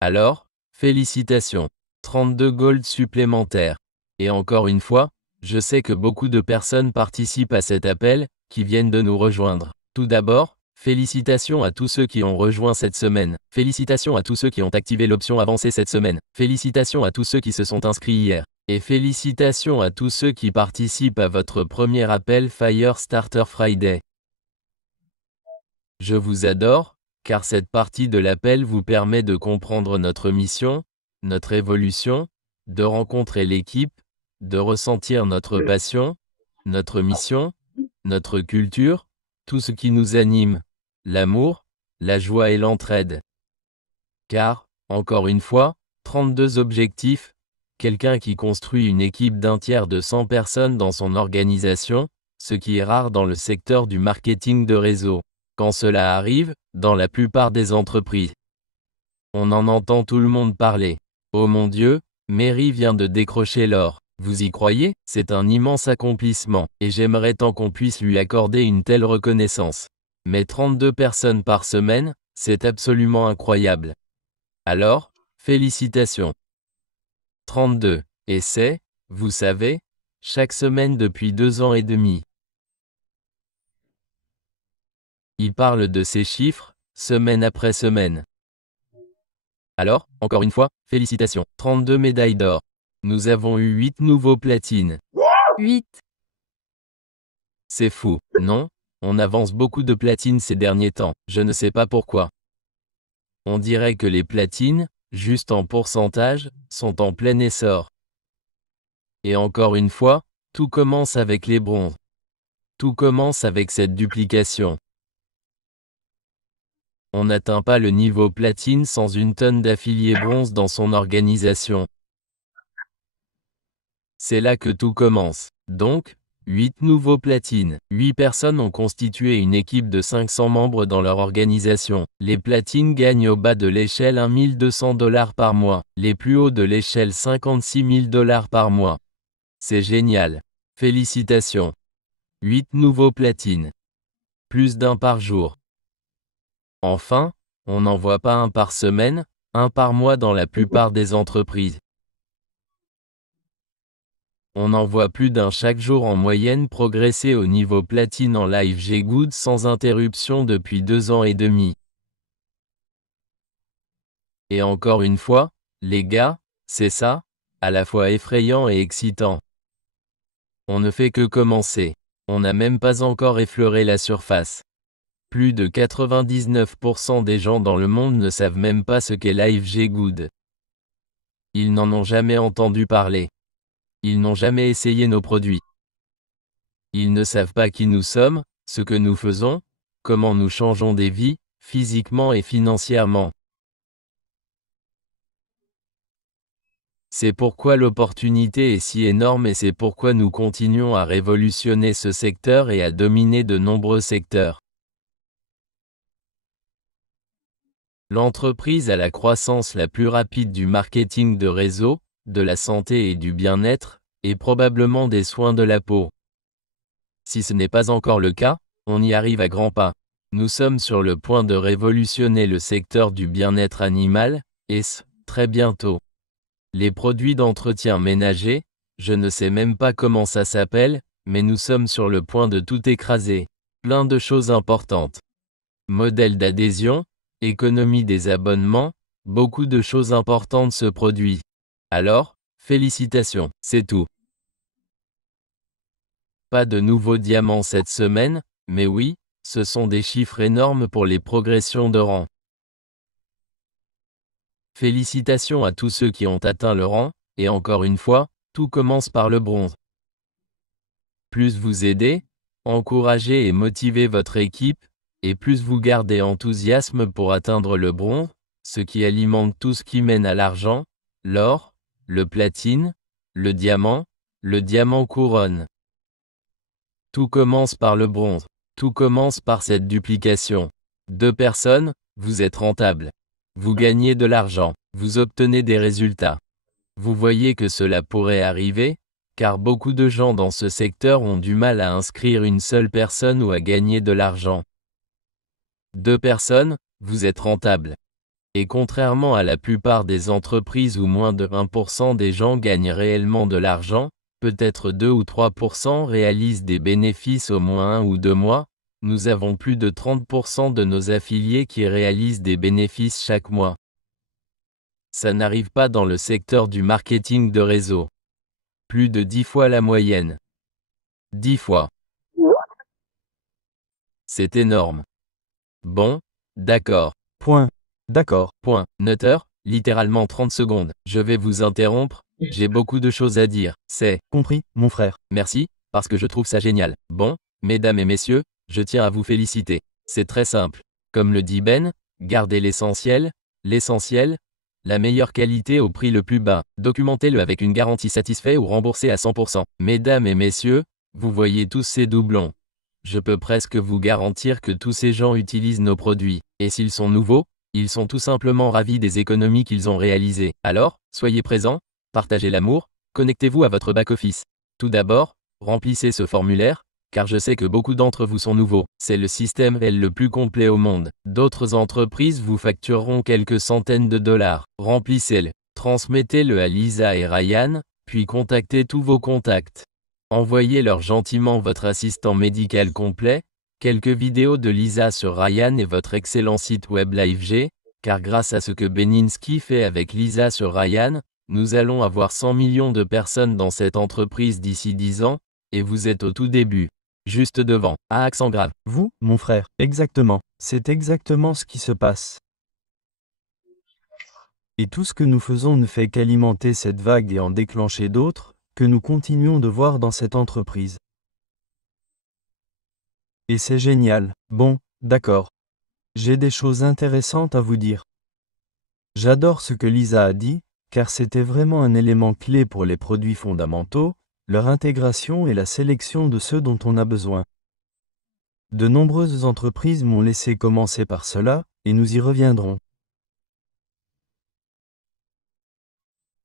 Alors, félicitations. 32 gold supplémentaires. Et encore une fois, je sais que beaucoup de personnes participent à cet appel, qui viennent de nous rejoindre. Tout d'abord, félicitations à tous ceux qui ont rejoint cette semaine. Félicitations à tous ceux qui ont activé l'option avancée cette semaine. Félicitations à tous ceux qui se sont inscrits hier. Et félicitations à tous ceux qui participent à votre premier appel Fire Starter Friday. Je vous adore, car cette partie de l'appel vous permet de comprendre notre mission, notre évolution, de rencontrer l'équipe, de ressentir notre passion, notre mission, notre culture, tout ce qui nous anime, l'amour, la joie et l'entraide. Car, encore une fois, 32 objectifs, quelqu'un qui construit une équipe d'un tiers de 100 personnes dans son organisation, ce qui est rare dans le secteur du marketing de réseau. Quand cela arrive, dans la plupart des entreprises, on en entend tout le monde parler. Oh mon Dieu, Mary vient de décrocher l'or. Vous y croyez? C'est un immense accomplissement, et j'aimerais tant qu'on puisse lui accorder une telle reconnaissance. Mais 32 personnes par semaine, c'est absolument incroyable. Alors, félicitations. 32. Et c'est, vous savez, chaque semaine depuis 2 ans et demi. Il parle de ces chiffres, semaine après semaine. Alors, encore une fois, félicitations. 32 médailles d'or. Nous avons eu 8 nouveaux platines. 8. C'est fou, non? On avance beaucoup de platines ces derniers temps, je ne sais pas pourquoi. On dirait que les platines, juste en pourcentage, sont en plein essor. Et encore une fois, tout commence avec les bronzes. Tout commence avec cette duplication. On n'atteint pas le niveau platine sans une tonne d'affiliés bronze dans son organisation. C'est là que tout commence. Donc, 8 nouveaux platines. 8 personnes ont constitué une équipe de 500 membres dans leur organisation. Les platines gagnent au bas de l'échelle $1200 par mois. Les plus hauts de l'échelle $56 000 par mois. C'est génial. Félicitations. 8 nouveaux platines. Plus d'un par jour. Enfin, On n'en voit pas un par semaine, un par mois dans la plupart des entreprises. On en voit plus d'un chaque jour en moyenne progresser au niveau platine en Live Good sans interruption depuis 2 ans et demi. Et encore une fois, les gars, c'est ça, à la fois effrayant et excitant. On ne fait que commencer. On n'a même pas encore effleuré la surface. Plus de 99% des gens dans le monde ne savent même pas ce qu'est Live Good. Ils n'en ont jamais entendu parler. Ils n'ont jamais essayé nos produits. Ils ne savent pas qui nous sommes, ce que nous faisons, comment nous changeons des vies, physiquement et financièrement. C'est pourquoi l'opportunité est si énorme et c'est pourquoi nous continuons à révolutionner ce secteur et à dominer de nombreux secteurs. L'entreprise à la croissance la plus rapide du marketing de réseau, de la santé et du bien-être, et probablement des soins de la peau. Si ce n'est pas encore le cas, on y arrive à grands pas. Nous sommes sur le point de révolutionner le secteur du bien-être animal, et très bientôt. Les produits d'entretien ménager, je ne sais même pas comment ça s'appelle, mais nous sommes sur le point de tout écraser. Plein de choses importantes. Modèle d'adhésion, économie des abonnements, beaucoup de choses importantes se produisent. Alors, félicitations, c'est tout. Pas de nouveaux diamants cette semaine, mais oui, ce sont des chiffres énormes pour les progressions de rang. Félicitations à tous ceux qui ont atteint le rang, et encore une fois, tout commence par le bronze. Plus vous aidez, encouragez et motivez votre équipe, et plus vous gardez enthousiasme pour atteindre le bronze, ce qui alimente tout ce qui mène à l'argent, l'or, le platine, le diamant couronne. Tout commence par le bronze. Tout commence par cette duplication. 2 personnes, vous êtes rentable. Vous gagnez de l'argent, vous obtenez des résultats. Vous voyez que cela pourrait arriver, car beaucoup de gens dans ce secteur ont du mal à inscrire une seule personne ou à gagner de l'argent. 2 personnes, vous êtes rentable. Et contrairement à la plupart des entreprises où moins de 1% des gens gagnent réellement de l'argent, peut-être 2 ou 3% réalisent des bénéfices au moins 1 ou 2 mois, nous avons plus de 30% de nos affiliés qui réalisent des bénéfices chaque mois. Ça n'arrive pas dans le secteur du marketing de réseau. Plus de 10 fois la moyenne. 10 fois. C'est énorme. Bon, d'accord. Point. D'accord. Point. Nutter, littéralement 30 secondes. Je vais vous interrompre, j'ai beaucoup de choses à dire. C'est Compris, mon frère. merci, parce que je trouve ça génial. Bon, mesdames et messieurs, je tiens à vous féliciter. C'est très simple. Comme le dit Ben, gardez l'essentiel, la meilleure qualité au prix le plus bas. Documentez-le avec une garantie satisfait ou remboursé à 100%. Mesdames et messieurs, vous voyez tous ces doublons. Je peux presque vous garantir que tous ces gens utilisent nos produits. Et s'ils sont nouveaux, ils sont tout simplement ravis des économies qu'ils ont réalisées. Alors, soyez présents, partagez l'amour, connectez-vous à votre back-office. Tout d'abord, remplissez ce formulaire, car je sais que beaucoup d'entre vous sont nouveaux. C'est le système le plus complet au monde. D'autres entreprises vous factureront quelques centaines de dollars. Remplissez-le. Transmettez-le à Lisa et Ryan, puis contactez tous vos contacts. Envoyez-leur gentiment votre assistant médical complet, quelques vidéos de Lisa sur Ryan et votre excellent site web LiveG, car grâce à ce que Beninsky fait avec Lisa sur Ryan, nous allons avoir 100 millions de personnes dans cette entreprise d'ici 10 ans, et vous êtes au tout début. Juste devant, à accent grave. Vous, mon frère, exactement. C'est exactement ce qui se passe. Et tout ce que nous faisons ne fait qu'alimenter cette vague et en déclencher d'autres, que nous continuons de voir dans cette entreprise. Et c'est génial. Bon, d'accord. J'ai des choses intéressantes à vous dire. J'adore ce que Lisa a dit, car c'était vraiment un élément clé pour les produits fondamentaux, leur intégration et la sélection de ceux dont on a besoin. De nombreuses entreprises m'ont laissé commencer par cela, et nous y reviendrons.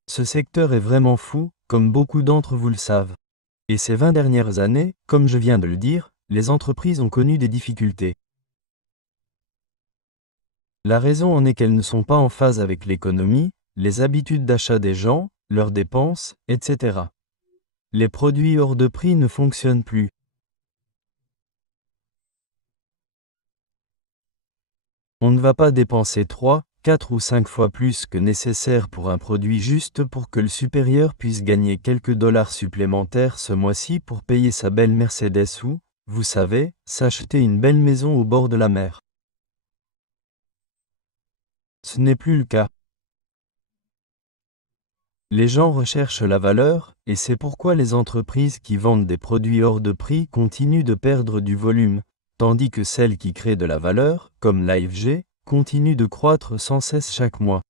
Ce secteur est vraiment fou, comme beaucoup d'entre vous le savent. Et ces 20 dernières années, comme je viens de le dire, les entreprises ont connu des difficultés. La raison en est qu'elles ne sont pas en phase avec l'économie, les habitudes d'achat des gens, leurs dépenses, etc. Les produits hors de prix ne fonctionnent plus. On ne va pas dépenser 3, 4 ou 5 fois plus que nécessaire pour un produit juste pour que le supérieur puisse gagner quelques dollars supplémentaires ce mois-ci pour payer sa belle Mercedes ou, vous savez, s'acheter une belle maison au bord de la mer. Ce n'est plus le cas. Les gens recherchent la valeur, et c'est pourquoi les entreprises qui vendent des produits hors de prix continuent de perdre du volume, tandis que celles qui créent de la valeur, comme l'AFG, continuent de croître sans cesse chaque mois.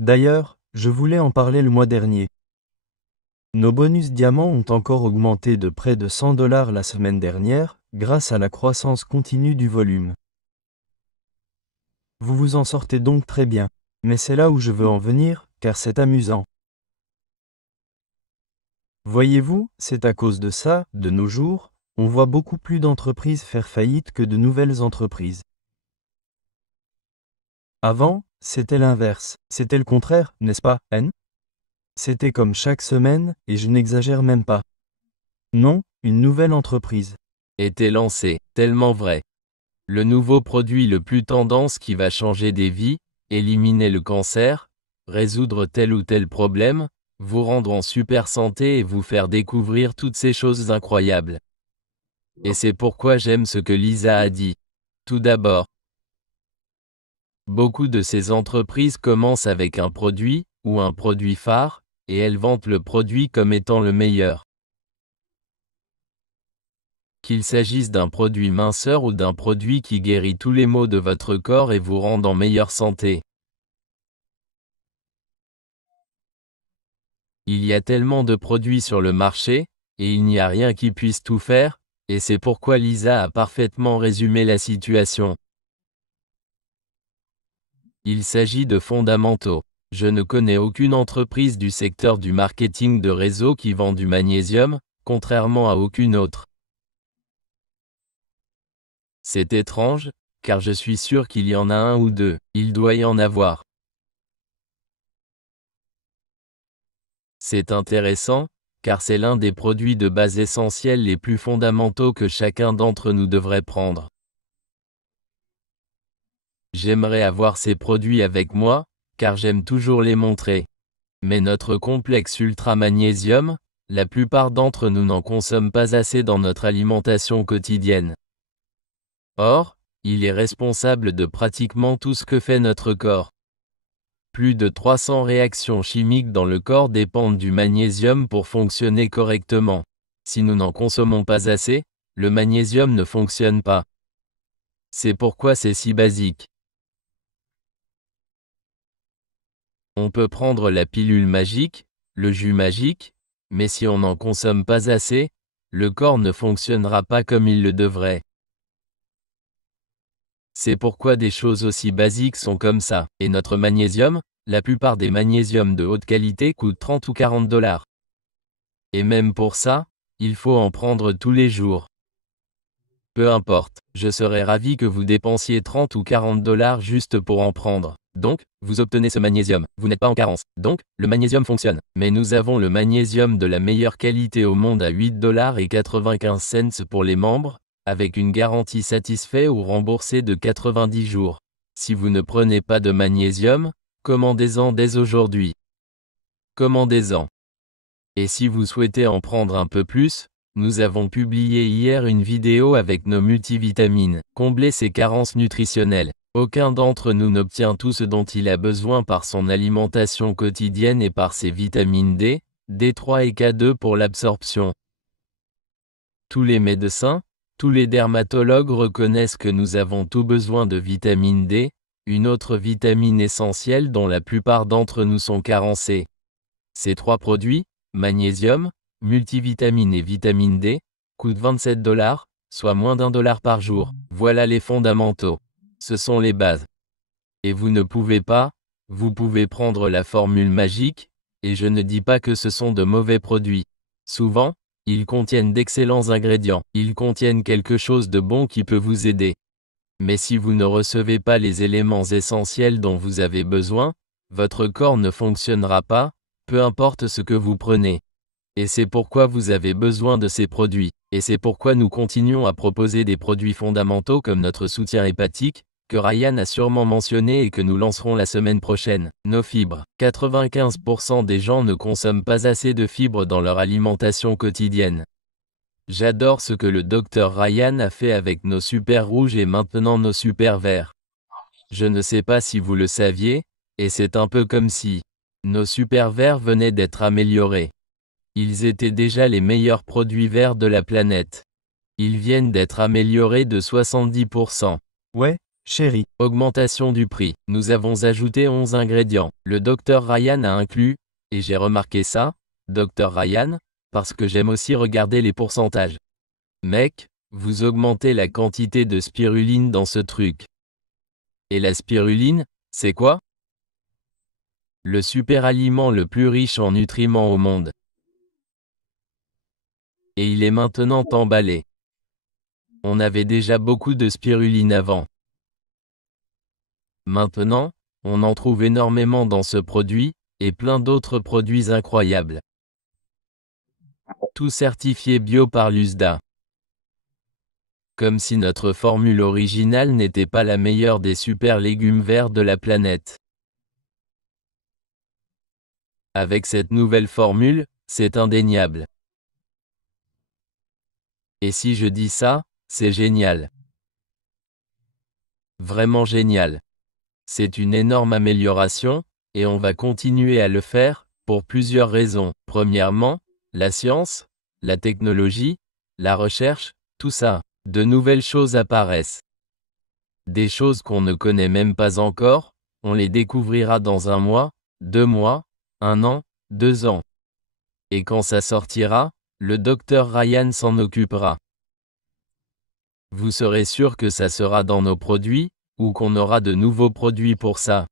D'ailleurs, je voulais en parler le mois dernier. Nos bonus diamants ont encore augmenté de près de $100 la semaine dernière, grâce à la croissance continue du volume. Vous vous en sortez donc très bien. Mais c'est là où je veux en venir, car c'est amusant. Voyez-vous, c'est à cause de ça, de nos jours, on voit beaucoup plus d'entreprises faire faillite que de nouvelles entreprises. Avant, c'était l'inverse, c'était le contraire, n'est-ce pas, N? C'était comme chaque semaine, et je n'exagère même pas. Non, une nouvelle entreprise était lancée, tellement vrai. Le nouveau produit le plus tendance qui va changer des vies, éliminer le cancer, résoudre tel ou tel problème, vous rendre en super santé et vous faire découvrir toutes ces choses incroyables. Et c'est pourquoi j'aime ce que Lisa a dit. Tout d'abord, beaucoup de ces entreprises commencent avec un produit, ou un produit phare, et elles vantent le produit comme étant le meilleur. Qu'il s'agisse d'un produit minceur ou d'un produit qui guérit tous les maux de votre corps et vous rend en meilleure santé. Il y a tellement de produits sur le marché, et il n'y a rien qui puisse tout faire, et c'est pourquoi Lisa a parfaitement résumé la situation. Il s'agit de fondamentaux. Je ne connais aucune entreprise du secteur du marketing de réseau qui vend du magnésium, contrairement à aucune autre. C'est étrange, car je suis sûr qu'il y en a un ou deux, il doit y en avoir. C'est intéressant, car c'est l'un des produits de base essentiels les plus fondamentaux que chacun d'entre nous devrait prendre. J'aimerais avoir ces produits avec moi, car j'aime toujours les montrer. Mais notre complexe ultra magnésium, la plupart d'entre nous n'en consomment pas assez dans notre alimentation quotidienne. Or, il est responsable de pratiquement tout ce que fait notre corps. Plus de 300 réactions chimiques dans le corps dépendent du magnésium pour fonctionner correctement. Si nous n'en consommons pas assez, le magnésium ne fonctionne pas. C'est pourquoi c'est si basique. On peut prendre la pilule magique, le jus magique, mais si on n'en consomme pas assez, le corps ne fonctionnera pas comme il le devrait. C'est pourquoi des choses aussi basiques sont comme ça. Et notre magnésium, la plupart des magnésiums de haute qualité coûtent 30 ou 40 $. Et même pour ça, il faut en prendre tous les jours. Peu importe, je serais ravi que vous dépensiez 30 ou 40 $ juste pour en prendre. Donc, vous obtenez ce magnésium, vous n'êtes pas en carence. Donc, le magnésium fonctionne. Mais nous avons le magnésium de la meilleure qualité au monde à 8,95 $ pour les membres, avec une garantie satisfait ou remboursée de 90 jours. Si vous ne prenez pas de magnésium, commandez-en dès aujourd'hui. Commandez-en. Et si vous souhaitez en prendre un peu plus, nous avons publié hier une vidéo avec nos multivitamines. Combler ses carences nutritionnelles. Aucun d'entre nous n'obtient tout ce dont il a besoin par son alimentation quotidienne et par ses vitamines D, D3 et K2 pour l'absorption. Tous les médecins, tous les dermatologues reconnaissent que nous avons tout besoin de vitamine D, une autre vitamine essentielle dont la plupart d'entre nous sont carencés. Ces trois produits, magnésium, multivitamine et vitamine D, coûtent 27 $, soit moins d'$1 par jour. Voilà les fondamentaux. Ce sont les bases. Et vous ne pouvez pas, vous pouvez prendre la formule magique, et je ne dis pas que ce sont de mauvais produits. Souvent, ils contiennent d'excellents ingrédients. Ils contiennent quelque chose de bon qui peut vous aider. Mais si vous ne recevez pas les éléments essentiels dont vous avez besoin, votre corps ne fonctionnera pas, peu importe ce que vous prenez. Et c'est pourquoi vous avez besoin de ces produits. Et c'est pourquoi nous continuons à proposer des produits fondamentaux comme notre soutien hépatique, que Ryan a sûrement mentionné et que nous lancerons la semaine prochaine. Nos fibres. 95% des gens ne consomment pas assez de fibres dans leur alimentation quotidienne. J'adore ce que le Dr Ryan a fait avec nos super rouges et maintenant nos super verts. Je ne sais pas si vous le saviez, et c'est un peu comme si nos super verts venaient d'être améliorés. Ils étaient déjà les meilleurs produits verts de la planète. Ils viennent d'être améliorés de 70%. Ouais, chérie. Augmentation du prix. Nous avons ajouté 11 ingrédients. Le Dr Ryan a inclus, et j'ai remarqué ça, Dr Ryan, parce que j'aime aussi regarder les pourcentages. Mec, vous augmentez la quantité de spiruline dans ce truc. Et la spiruline, c'est quoi? Le super aliment le plus riche en nutriments au monde. Et il est maintenant emballé. On avait déjà beaucoup de spiruline avant. Maintenant, on en trouve énormément dans ce produit, et plein d'autres produits incroyables. Tout certifié bio par l'USDA. Comme si notre formule originale n'était pas la meilleure des super légumes verts de la planète. Avec cette nouvelle formule, c'est indéniable. Et si je dis ça, c'est génial. Vraiment génial. C'est une énorme amélioration, et on va continuer à le faire, pour plusieurs raisons. Premièrement, la science, la technologie, la recherche, tout ça. De nouvelles choses apparaissent. Des choses qu'on ne connaît même pas encore, on les découvrira dans 1 mois, 2 mois, 1 an, 2 ans. Et quand ça sortira, le Dr Ryan s'en occupera. Vous serez sûr que ça sera dans nos produits, ou qu'on aura de nouveaux produits pour ça.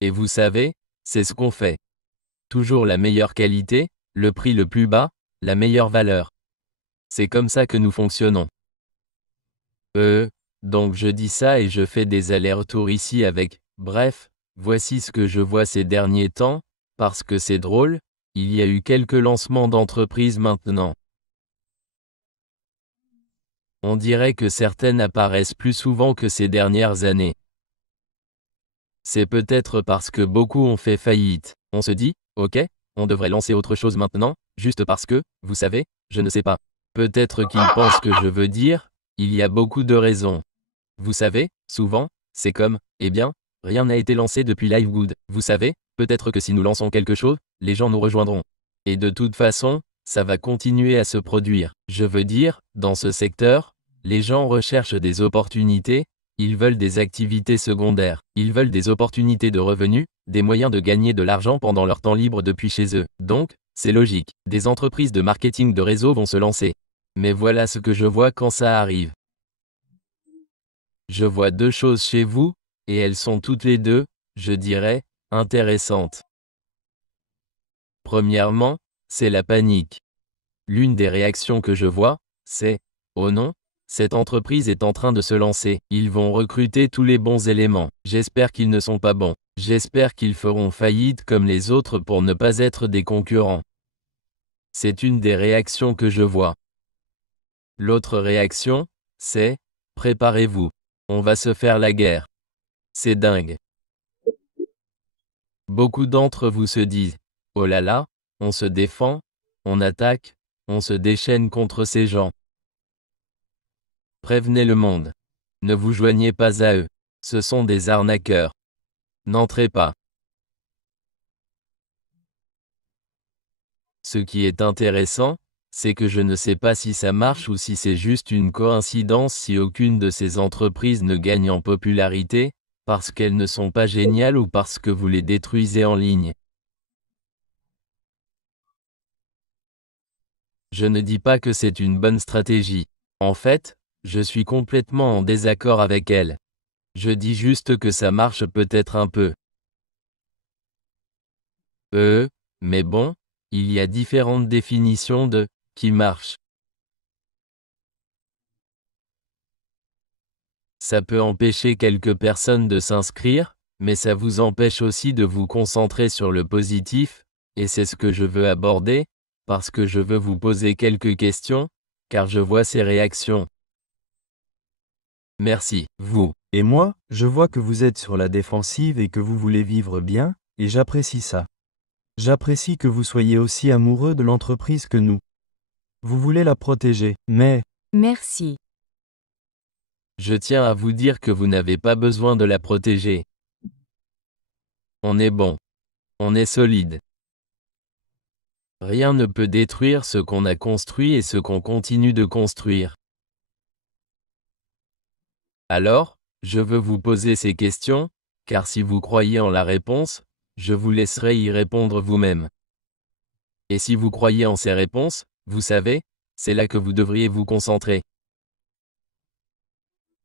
Et vous savez, c'est ce qu'on fait. Toujours la meilleure qualité, le prix le plus bas, la meilleure valeur. C'est comme ça que nous fonctionnons. Donc je dis ça et je fais des allers-retours ici avec, bref, voici ce que je vois ces derniers temps, parce que c'est drôle, il y a eu quelques lancements d'entreprises maintenant. On dirait que certaines apparaissent plus souvent que ces dernières années. C'est peut-être parce que beaucoup ont fait faillite. On se dit, ok, on devrait lancer autre chose maintenant, juste parce que, vous savez, je ne sais pas. Peut-être qu'ils pensent que je veux dire, il y a beaucoup de raisons. Vous savez, souvent, c'est comme, eh bien, rien n'a été lancé depuis Livegood. Vous savez, peut-être que si nous lançons quelque chose, les gens nous rejoindront. Et de toute façon, ça va continuer à se produire. Je veux dire, dans ce secteur, les gens recherchent des opportunités, ils veulent des activités secondaires, ils veulent des opportunités de revenus, des moyens de gagner de l'argent pendant leur temps libre depuis chez eux. Donc, c'est logique, des entreprises de marketing de réseau vont se lancer. Mais voilà ce que je vois quand ça arrive. Je vois 2 choses chez vous, et elles sont toutes les deux, je dirais, intéressantes. Premièrement, c'est la panique. L'une des réactions que je vois, c'est « Oh non, cette entreprise est en train de se lancer, ils vont recruter tous les bons éléments, j'espère qu'ils ne sont pas bons, j'espère qu'ils feront faillite comme les autres pour ne pas être des concurrents. » C'est une des réactions que je vois. L'autre réaction, c'est « Préparez-vous, on va se faire la guerre. » C'est dingue. Beaucoup d'entre vous se disent « Oh là là, on se défend, on attaque, on se déchaîne contre ces gens. » Prévenez le monde. Ne vous joignez pas à eux. Ce sont des arnaqueurs. N'entrez pas. Ce qui est intéressant, c'est que je ne sais pas si ça marche ou si c'est juste une coïncidence si aucune de ces entreprises ne gagne en popularité, parce qu'elles ne sont pas géniales ou parce que vous les détruisez en ligne. Je ne dis pas que c'est une bonne stratégie. En fait, je suis complètement en désaccord avec elle. Je dis juste que ça marche peut-être un peu. Mais bon, il y a différentes définitions de « qui marche ». Ça peut empêcher quelques personnes de s'inscrire, mais ça vous empêche aussi de vous concentrer sur le positif, et c'est ce que je veux aborder, parce que je veux vous poser quelques questions, car je vois ces réactions. Merci, vous. Et moi, je vois que vous êtes sur la défensive et que vous voulez vivre bien, et j'apprécie ça. J'apprécie que vous soyez aussi amoureux de l'entreprise que nous. Vous voulez la protéger, mais Merci. Je tiens à vous dire que vous n'avez pas besoin de la protéger. On est bon. On est solide. Rien ne peut détruire ce qu'on a construit et ce qu'on continue de construire. Alors, je veux vous poser ces questions, car si vous croyez en la réponse, je vous laisserai y répondre vous-même. Et si vous croyez en ces réponses, vous savez, c'est là que vous devriez vous concentrer.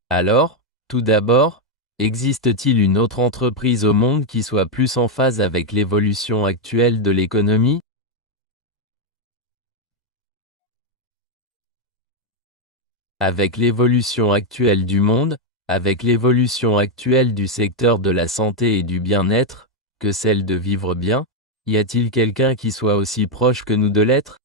Alors, tout d'abord, existe-t-il une autre entreprise au monde qui soit plus en phase avec l'évolution actuelle de l'économie? Avec l'évolution actuelle du monde, avec l'évolution actuelle du secteur de la santé et du bien-être, que celle de vivre bien, y a-t-il quelqu'un qui soit aussi proche que nous de l'être?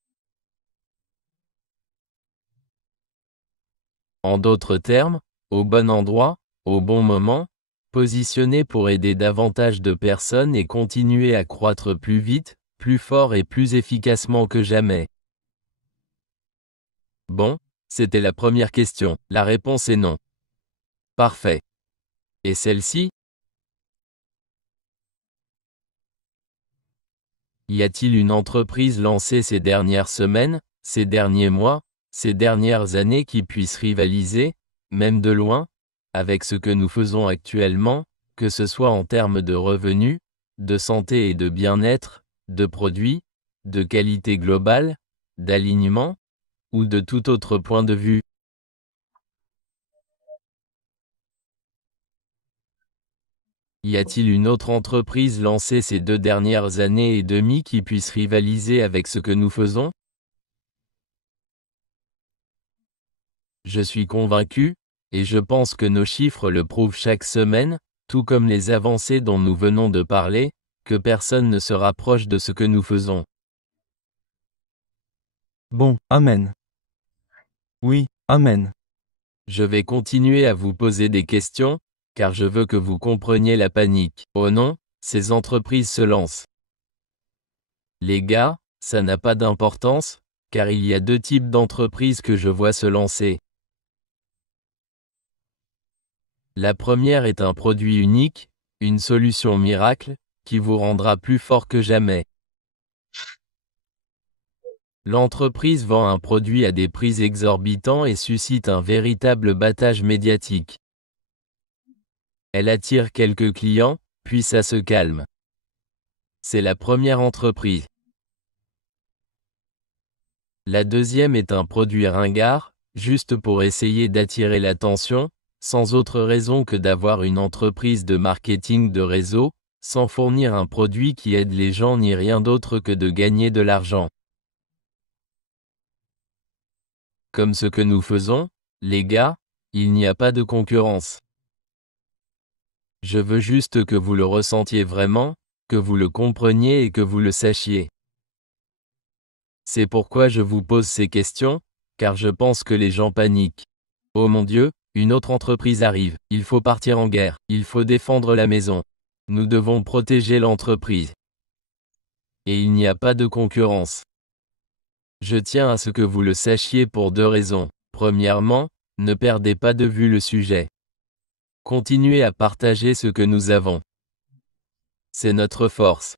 En d'autres termes, au bon endroit, au bon moment, positionné pour aider davantage de personnes et continuer à croître plus vite, plus fort et plus efficacement que jamais. Bon, c'était la première question. La réponse est non. Parfait. Et celle-ci? Y a-t-il une entreprise lancée ces dernières semaines, ces derniers mois, ces dernières années qui puisse rivaliser, même de loin, avec ce que nous faisons actuellement, que ce soit en termes de revenus, de santé et de bien-être, de produits, de qualité globale, d'alignement, ou de tout autre point de vue? Y a-t-il une autre entreprise lancée ces 2 dernières années et demie qui puisse rivaliser avec ce que nous faisons? Je suis convaincu, et je pense que nos chiffres le prouvent chaque semaine, tout comme les avancées dont nous venons de parler, que personne ne se rapproche de ce que nous faisons. bon, amen. Oui, amen. Je vais continuer à vous poser des questions, car je veux que vous compreniez la panique. Oh non, ces entreprises se lancent. Les gars, ça n'a pas d'importance, car il y a 2 types d'entreprises que je vois se lancer. La première est un produit unique, une solution miracle, qui vous rendra plus fort que jamais. L'entreprise vend un produit à des prix exorbitants et suscite un véritable battage médiatique. Elle attire quelques clients, puis ça se calme. C'est la première entreprise. La deuxième est un produit ringard, juste pour essayer d'attirer l'attention, sans autre raison que d'avoir une entreprise de marketing de réseau, sans fournir un produit qui aide les gens ni rien d'autre que de gagner de l'argent. Comme ce que nous faisons, les gars, il n'y a pas de concurrence. Je veux juste que vous le ressentiez vraiment, que vous le compreniez et que vous le sachiez. C'est pourquoi je vous pose ces questions, car je pense que les gens paniquent. Oh mon Dieu, une autre entreprise arrive, il faut partir en guerre, il faut défendre la maison. Nous devons protéger l'entreprise. Et il n'y a pas de concurrence. Je tiens à ce que vous le sachiez pour 2 raisons. Premièrement, ne perdez pas de vue le sujet. Continuez à partager ce que nous avons. C'est notre force.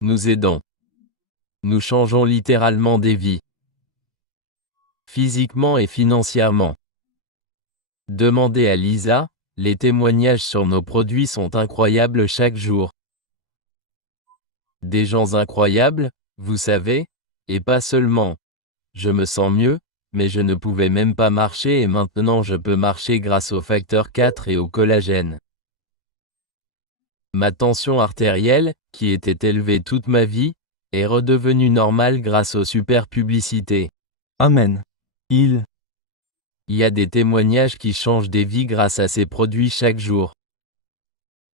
Nous aidons. Nous changeons littéralement des vies. Physiquement et financièrement. Demandez à Lisa, les témoignages sur nos produits sont incroyables chaque jour. Des gens incroyables, vous savez, et pas seulement. Je me sens mieux, mais je ne pouvais même pas marcher et maintenant je peux marcher grâce au facteur 4 et au collagène. Ma tension artérielle, qui était élevée toute ma vie, est redevenue normale grâce aux super publicités. Amen. Il Il y a des témoignages qui changent des vies grâce à ces produits chaque jour.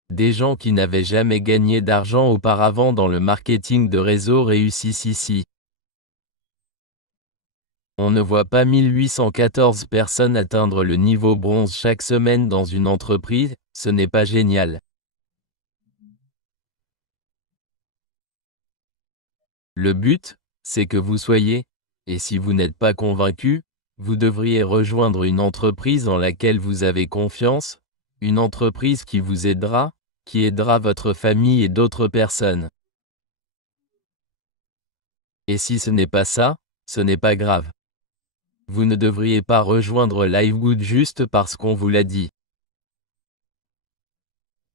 Des gens qui n'avaient jamais gagné d'argent auparavant dans le marketing de réseau réussissent ici. On ne voit pas 1814 personnes atteindre le niveau bronze chaque semaine dans une entreprise, ce n'est pas génial. Le but, c'est que vous soyez, et si vous n'êtes pas convaincu, vous devriez rejoindre une entreprise en laquelle vous avez confiance, une entreprise qui vous aidera, qui aidera votre famille et d'autres personnes. Et si ce n'est pas ça, ce n'est pas grave. Vous ne devriez pas rejoindre LiveGood juste parce qu'on vous l'a dit.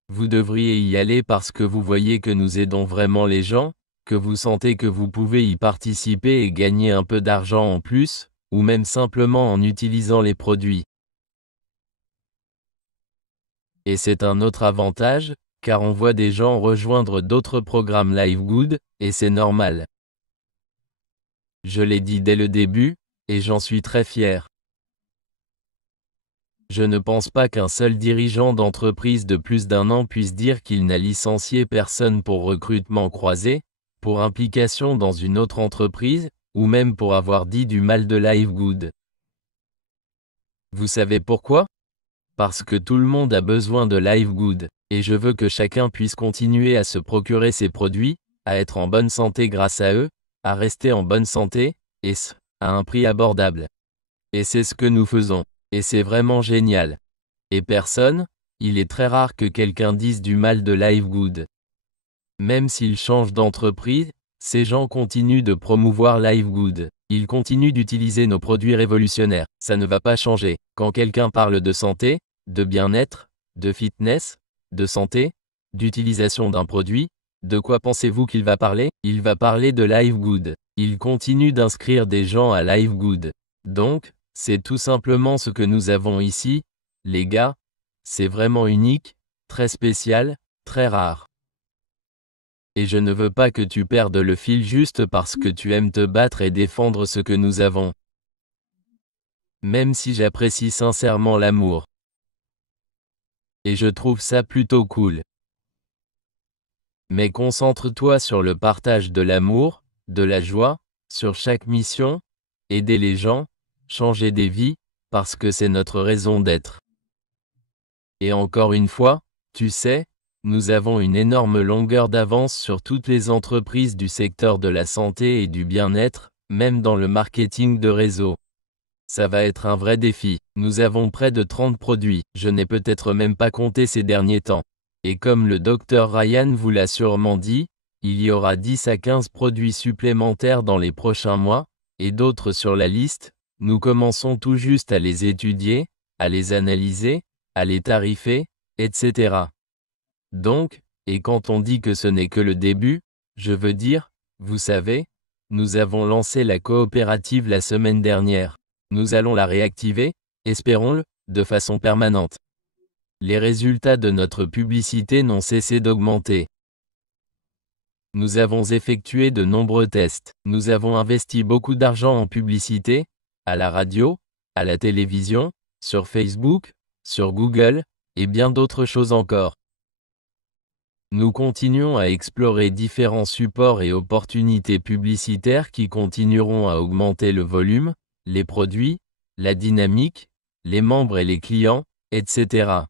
Vous devriez y aller parce que vous voyez que nous aidons vraiment les gens, que vous sentez que vous pouvez y participer et gagner un peu d'argent en plus, ou même simplement en utilisant les produits. Et c'est un autre avantage, car on voit des gens rejoindre d'autres programmes LiveGood, et c'est normal. Je l'ai dit dès le début, et j'en suis très fier. Je ne pense pas qu'un seul dirigeant d'entreprise de plus d'1 an puisse dire qu'il n'a licencié personne pour recrutement croisé, pour implication dans une autre entreprise, ou même pour avoir dit du mal de LiveGood. Vous savez pourquoi ? Parce que tout le monde a besoin de LiveGood, et je veux que chacun puisse continuer à se procurer ces produits, à être en bonne santé grâce à eux, à rester en bonne santé, et à un prix abordable. Et c'est ce que nous faisons. Et c'est vraiment génial. Et personne, il est très rare que quelqu'un dise du mal de LiveGood. Même s'ils changent d'entreprise, ces gens continuent de promouvoir LiveGood. Ils continuent d'utiliser nos produits révolutionnaires. Ça ne va pas changer. Quand quelqu'un parle de santé, de bien-être, de fitness, de santé, d'utilisation d'un produit, de quoi pensez-vous qu'il va parler ? Il va parler de LiveGood. Il continue d'inscrire des gens à LiveGood. Donc, c'est tout simplement ce que nous avons ici, les gars. C'est vraiment unique, très spécial, très rare. Et je ne veux pas que tu perdes le fil juste parce que tu aimes te battre et défendre ce que nous avons. Même si j'apprécie sincèrement l'amour. Et je trouve ça plutôt cool. Mais concentre-toi sur le partage de l'amour, de la joie, sur chaque mission, aider les gens, changer des vies, parce que c'est notre raison d'être. Et encore une fois, tu sais, nous avons une énorme longueur d'avance sur toutes les entreprises du secteur de la santé et du bien-être, même dans le marketing de réseau. Ça va être un vrai défi. Nous avons près de 30 produits, je n'ai peut-être même pas compté ces derniers temps. Et comme le Dr Ryan vous l'a sûrement dit, il y aura 10 à 15 produits supplémentaires dans les prochains mois, et d'autres sur la liste. Nous commençons tout juste à les étudier, à les analyser, à les tarifer, etc. Donc, et quand on dit que ce n'est que le début, je veux dire, vous savez, nous avons lancé la coopérative la semaine dernière. Nous allons la réactiver, espérons-le, de façon permanente. Les résultats de notre publicité n'ont cessé d'augmenter. Nous avons effectué de nombreux tests. Nous avons investi beaucoup d'argent en publicité, à la radio, à la télévision, sur Facebook, sur Google, et bien d'autres choses encore. Nous continuons à explorer différents supports et opportunités publicitaires qui continueront à augmenter le volume, les produits, la dynamique, les membres et les clients, etc.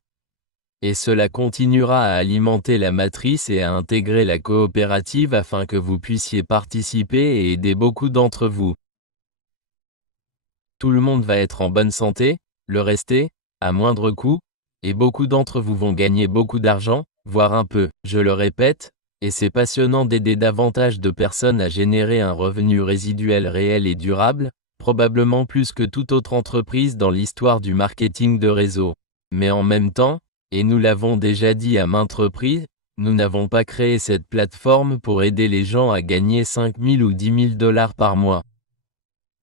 Et cela continuera à alimenter la matrice et à intégrer la coopérative afin que vous puissiez participer et aider beaucoup d'entre vous. Tout le monde va être en bonne santé, le rester, à moindre coût, et beaucoup d'entre vous vont gagner beaucoup d'argent, voire un peu, je le répète, et c'est passionnant d'aider davantage de personnes à générer un revenu résiduel réel et durable, probablement plus que toute autre entreprise dans l'histoire du marketing de réseau. Mais en même temps, et nous l'avons déjà dit à maintes reprises, nous n'avons pas créé cette plateforme pour aider les gens à gagner 5 000 ou 10 000 $ par mois.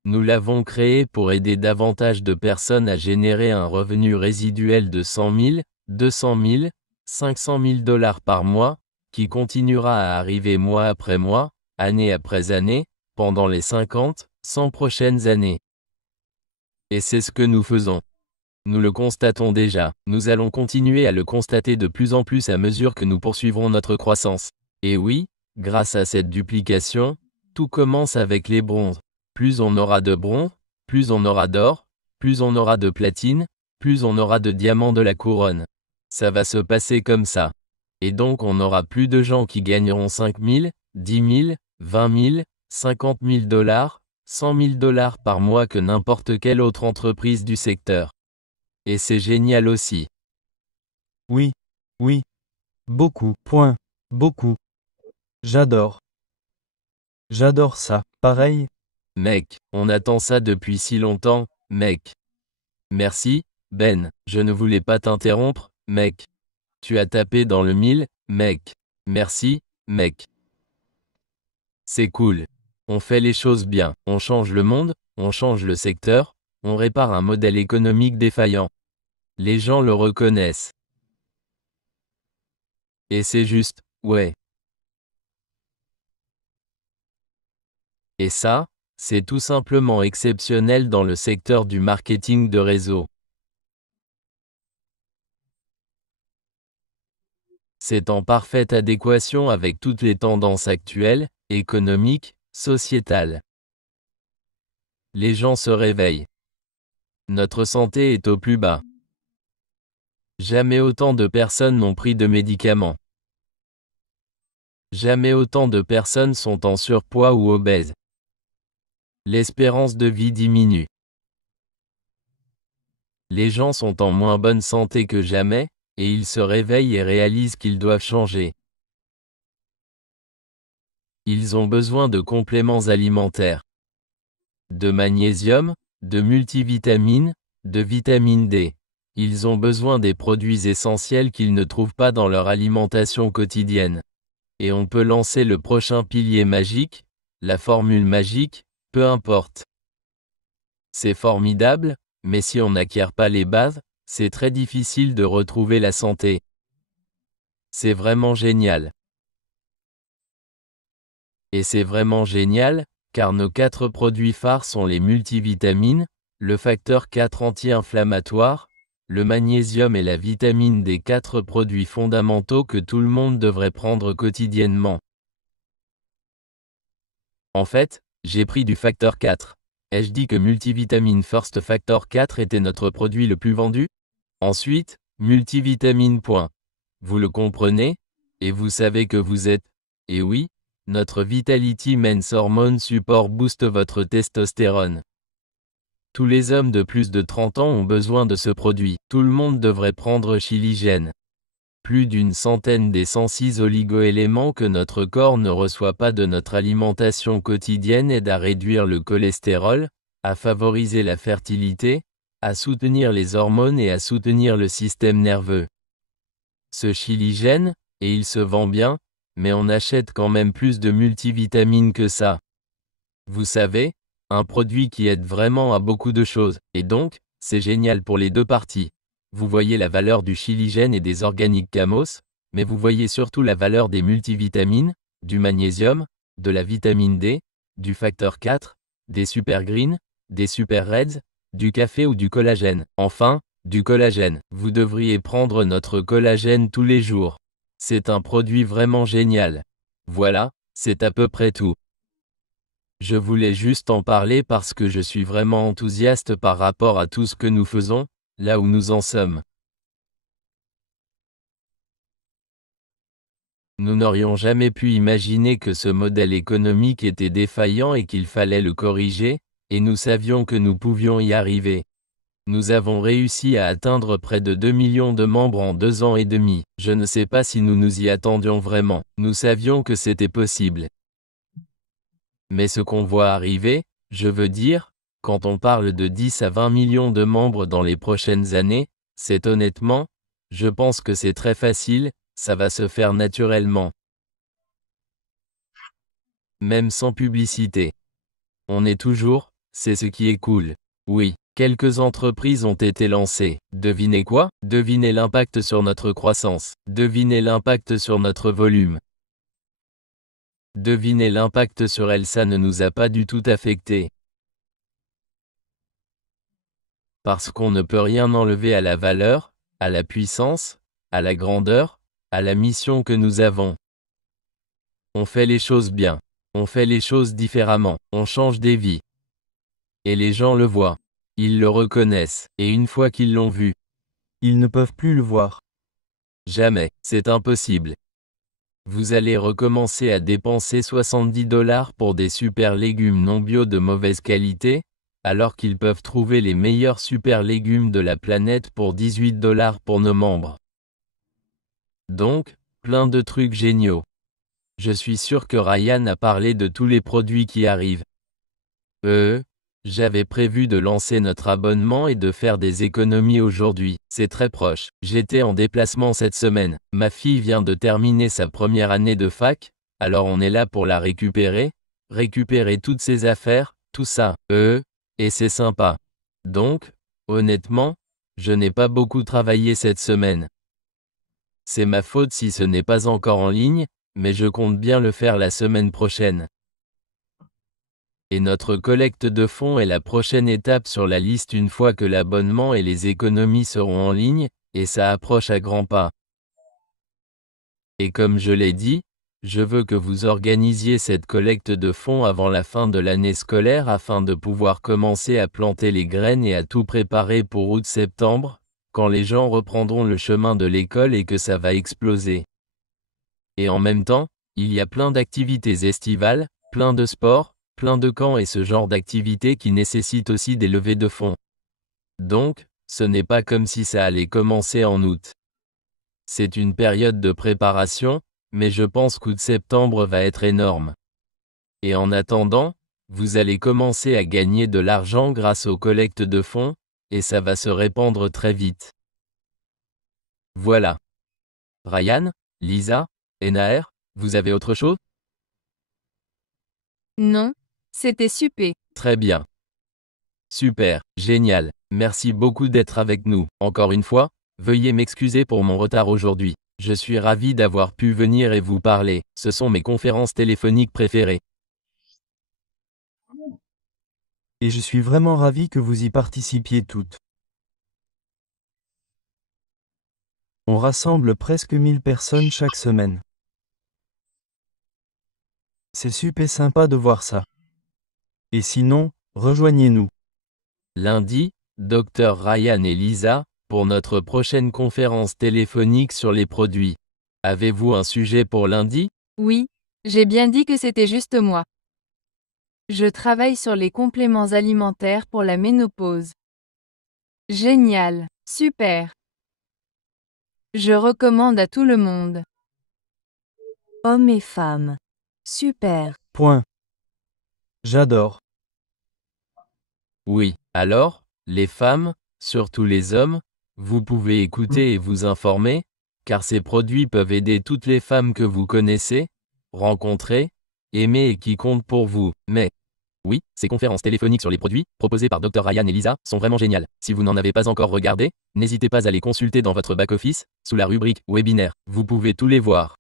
Nous l'avons créé pour aider davantage de personnes à générer un revenu résiduel de 100 000, 200 000, 500 000 $ par mois, qui continuera à arriver mois après mois, année après année, pendant les 50, 100 prochaines années. Et c'est ce que nous faisons. Nous le constatons déjà, nous allons continuer à le constater de plus en plus à mesure que nous poursuivrons notre croissance. Et oui, grâce à cette duplication, tout commence avec les bronzes. Plus on aura de bronze, plus on aura d'or, plus on aura de platine, plus on aura de diamants de la couronne. Ça va se passer comme ça. Et donc on aura plus de gens qui gagneront 5 000, 10 000, 20 000, 50 000 $, 100 000 $ par mois que n'importe quelle autre entreprise du secteur. Et c'est génial aussi. Oui, oui. Beaucoup. Point. Beaucoup. J'adore. J'adore ça. Pareil. Mec, on attend ça depuis si longtemps, mec. Merci, Ben, je ne voulais pas t'interrompre, mec. Tu as tapé dans le mille, mec. Merci, mec. C'est cool. On fait les choses bien. On change le monde, on change le secteur, on répare un modèle économique défaillant. Les gens le reconnaissent. Et c'est juste, ouais. Et ça, c'est tout simplement exceptionnel dans le secteur du marketing de réseau. C'est en parfaite adéquation avec toutes les tendances actuelles, économiques, sociétales. Les gens se réveillent. Notre santé est au plus bas. Jamais autant de personnes n'ont pris de médicaments. Jamais autant de personnes sont en surpoids ou obèses. L'espérance de vie diminue. Les gens sont en moins bonne santé que jamais, et ils se réveillent et réalisent qu'ils doivent changer. Ils ont besoin de compléments alimentaires. De magnésium, de multivitamines, de vitamine D. Ils ont besoin des produits essentiels qu'ils ne trouvent pas dans leur alimentation quotidienne. Et on peut lancer le prochain pilier magique, la formule magique, peu importe. C'est formidable, mais si on n'acquiert pas les bases, c'est très difficile de retrouver la santé. C'est vraiment génial. Et c'est vraiment génial, car nos 4 produits phares sont les multivitamines, le facteur 4 anti-inflammatoire, le magnésium et la vitamine D, 4 produits fondamentaux que tout le monde devrait prendre quotidiennement. En fait, j'ai pris du facteur 4. Ai-je dit que Multivitamine First Factor 4 était notre produit le plus vendu? Ensuite, multivitamine. Vous le comprenez? Et vous savez que vous êtes, et oui, notre Vitality Men's Hormone Support booste votre testostérone. Tous les hommes de plus de 30 ans ont besoin de ce produit. Tout le monde devrait prendre Chiligène. Plus d'une centaine des 106 oligo-éléments que notre corps ne reçoit pas de notre alimentation quotidienne aident à réduire le cholestérol, à favoriser la fertilité, à soutenir les hormones et à soutenir le système nerveux. Ce Chiligène, et il se vend bien, mais on achète quand même plus de multivitamines que ça. Vous savez, un produit qui aide vraiment à beaucoup de choses, et donc, c'est génial pour les deux parties. Vous voyez la valeur du Chiligène et des organiques Camos, mais vous voyez surtout la valeur des multivitamines, du magnésium, de la vitamine D, du facteur 4, des super greens, des super reds, du café ou du collagène. Enfin, du collagène. Vous devriez prendre notre collagène tous les jours. C'est un produit vraiment génial. Voilà, c'est à peu près tout. Je voulais juste en parler parce que je suis vraiment enthousiaste par rapport à tout ce que nous faisons, là où nous en sommes. Nous n'aurions jamais pu imaginer que ce modèle économique était défaillant et qu'il fallait le corriger, et nous savions que nous pouvions y arriver. Nous avons réussi à atteindre près de 2 millions de membres en 2 ans et demi. Je ne sais pas si nous nous y attendions vraiment. Nous savions que c'était possible. Mais ce qu'on voit arriver, je veux dire, quand on parle de 10 à 20 millions de membres dans les prochaines années, c'est honnêtement, je pense que c'est très facile, ça va se faire naturellement. Même sans publicité. On est toujours, c'est ce qui est cool. Oui, quelques entreprises ont été lancées. Devinez quoi? Devinez l'impact sur notre croissance. Devinez l'impact sur notre volume. Devinez l'impact sur elle, ça ne nous a pas du tout affecté. Parce qu'on ne peut rien enlever à la valeur, à la puissance, à la grandeur, à la mission que nous avons. On fait les choses bien. On fait les choses différemment. On change des vies. Et les gens le voient. Ils le reconnaissent. Et une fois qu'ils l'ont vu, Ils ne peuvent plus le voir. jamais, c'est impossible. Vous allez recommencer à dépenser 70 $ pour des super légumes non bio de mauvaise qualité, alors qu'ils peuvent trouver les meilleurs super légumes de la planète pour 18 $ pour nos membres. Donc, plein de trucs géniaux. Je suis sûr que Ryan a parlé de tous les produits qui arrivent. J'avais prévu de lancer notre abonnement et de faire des économies aujourd'hui. C'est très proche. J'étais en déplacement cette semaine. Ma fille vient de terminer sa première année de fac, alors on est là pour la récupérer toutes ses affaires, tout ça. Et c'est sympa. Donc, honnêtement, je n'ai pas beaucoup travaillé cette semaine. C'est ma faute si ce n'est pas encore en ligne, mais je compte bien le faire la semaine prochaine. Et notre collecte de fonds est la prochaine étape sur la liste une fois que l'abonnement et les économies seront en ligne, et ça approche à grands pas. Et comme je l'ai dit, je veux que vous organisiez cette collecte de fonds avant la fin de l'année scolaire afin de pouvoir commencer à planter les graines et à tout préparer pour août-septembre, quand les gens reprendront le chemin de l'école et que ça va exploser. Et en même temps, il y a plein d'activités estivales, plein de sports, plein de camps et ce genre d'activités qui nécessitent aussi des levées de fonds. Donc, ce n'est pas comme si ça allait commencer en août. C'est une période de préparation, mais je pense qu'août-septembre va être énorme. Et en attendant, vous allez commencer à gagner de l'argent grâce aux collectes de fonds, et ça va se répandre très vite. Voilà. Ryan, Lisa, et Naher, vous avez autre chose ? Non, c'était super. Très bien. Super, génial. Merci beaucoup d'être avec nous. Encore une fois, veuillez m'excuser pour mon retard aujourd'hui. Je suis ravi d'avoir pu venir et vous parler. Ce sont mes conférences téléphoniques préférées. Et je suis vraiment ravi que vous y participiez toutes. On rassemble presque 1000 personnes chaque semaine. C'est super sympa de voir ça. Et sinon, rejoignez-nous. Lundi, Dr Ryan et Lisa, pour notre prochaine conférence téléphonique sur les produits. Avez-vous un sujet pour lundi ? Oui, j'ai bien dit que c'était juste moi. Je travaille sur les compléments alimentaires pour la ménopause. Génial, super. Je recommande à tout le monde. Hommes et femmes. Super. Point. J'adore. Oui. Alors, les femmes, surtout les hommes, vous pouvez écouter et vous informer, car ces produits peuvent aider toutes les femmes que vous connaissez, rencontrez, aimez et qui comptent pour vous. Mais, oui, ces conférences téléphoniques sur les produits, proposées par Dr Ryan et Lisa, sont vraiment géniales. Si vous n'en avez pas encore regardé, n'hésitez pas à les consulter dans votre back-office, sous la rubrique « Webinaire ». Vous pouvez tous les voir.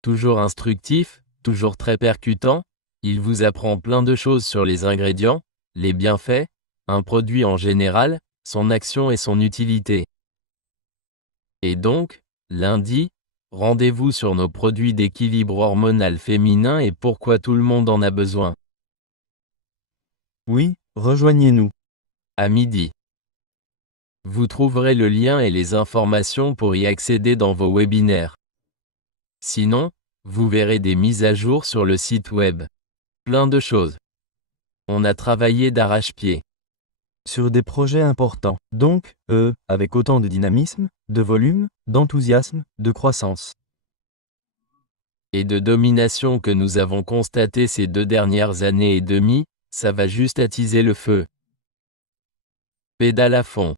Toujours instructif, toujours très percutant, il vous apprend plein de choses sur les ingrédients, les bienfaits, un produit en général, son action et son utilité. Et donc, lundi, rendez-vous sur nos produits d'équilibre hormonal féminin et pourquoi tout le monde en a besoin. Oui, rejoignez-nous. À midi. Vous trouverez le lien et les informations pour y accéder dans vos webinaires. Sinon, vous verrez des mises à jour sur le site web. Plein de choses. On a travaillé d'arrache-pied. Sur des projets importants. Donc, avec autant de dynamisme, de volume, d'enthousiasme, de croissance. Et de domination que nous avons constaté ces 2 dernières années et demie, ça va juste attiser le feu. Pédale à fond.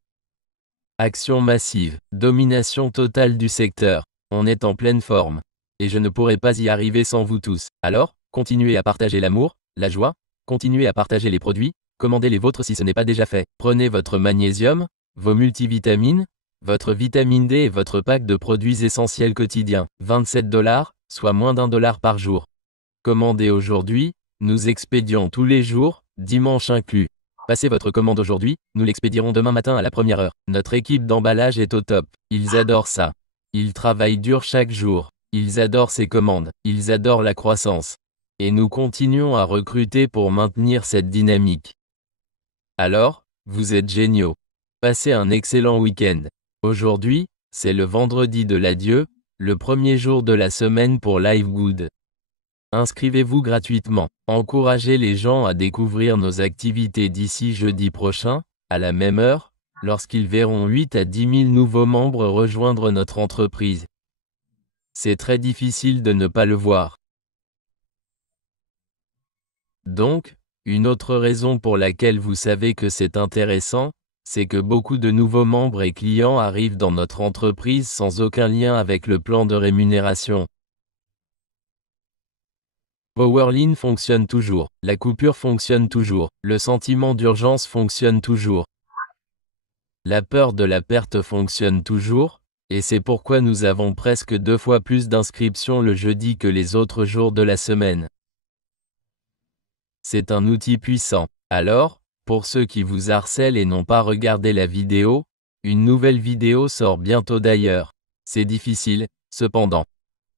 Action massive, domination totale du secteur. On est en pleine forme. Et je ne pourrais pas y arriver sans vous tous. Alors, continuez à partager l'amour, la joie, continuez à partager les produits, commandez les vôtres si ce n'est pas déjà fait. Prenez votre magnésium, vos multivitamines, votre vitamine D et votre pack de produits essentiels quotidiens. 27 $, soit moins d'$1 par jour. Commandez aujourd'hui, nous expédions tous les jours, dimanche inclus. Passez votre commande aujourd'hui, nous l'expédierons demain matin à la première heure. Notre équipe d'emballage est au top. Ils adorent ça. Ils travaillent dur chaque jour. Ils adorent ces commandes. Ils adorent la croissance. Et nous continuons à recruter pour maintenir cette dynamique. Alors, vous êtes géniaux. Passez un excellent week-end. Aujourd'hui, c'est le vendredi de l'adieu, le premier jour de la semaine pour Live Good. Inscrivez-vous gratuitement. Encouragez les gens à découvrir nos activités d'ici jeudi prochain, à la même heure, lorsqu'ils verront 8 à 10 000 nouveaux membres rejoindre notre entreprise. C'est très difficile de ne pas le voir. Donc, une autre raison pour laquelle vous savez que c'est intéressant, c'est que beaucoup de nouveaux membres et clients arrivent dans notre entreprise sans aucun lien avec le plan de rémunération. Powerline fonctionne toujours, la coupure fonctionne toujours, le sentiment d'urgence fonctionne toujours. La peur de la perte fonctionne toujours, et c'est pourquoi nous avons presque 2 fois plus d'inscriptions le jeudi que les autres jours de la semaine. C'est un outil puissant. Alors, pour ceux qui vous harcèlent et n'ont pas regardé la vidéo, une nouvelle vidéo sort bientôt d'ailleurs. C'est difficile, cependant.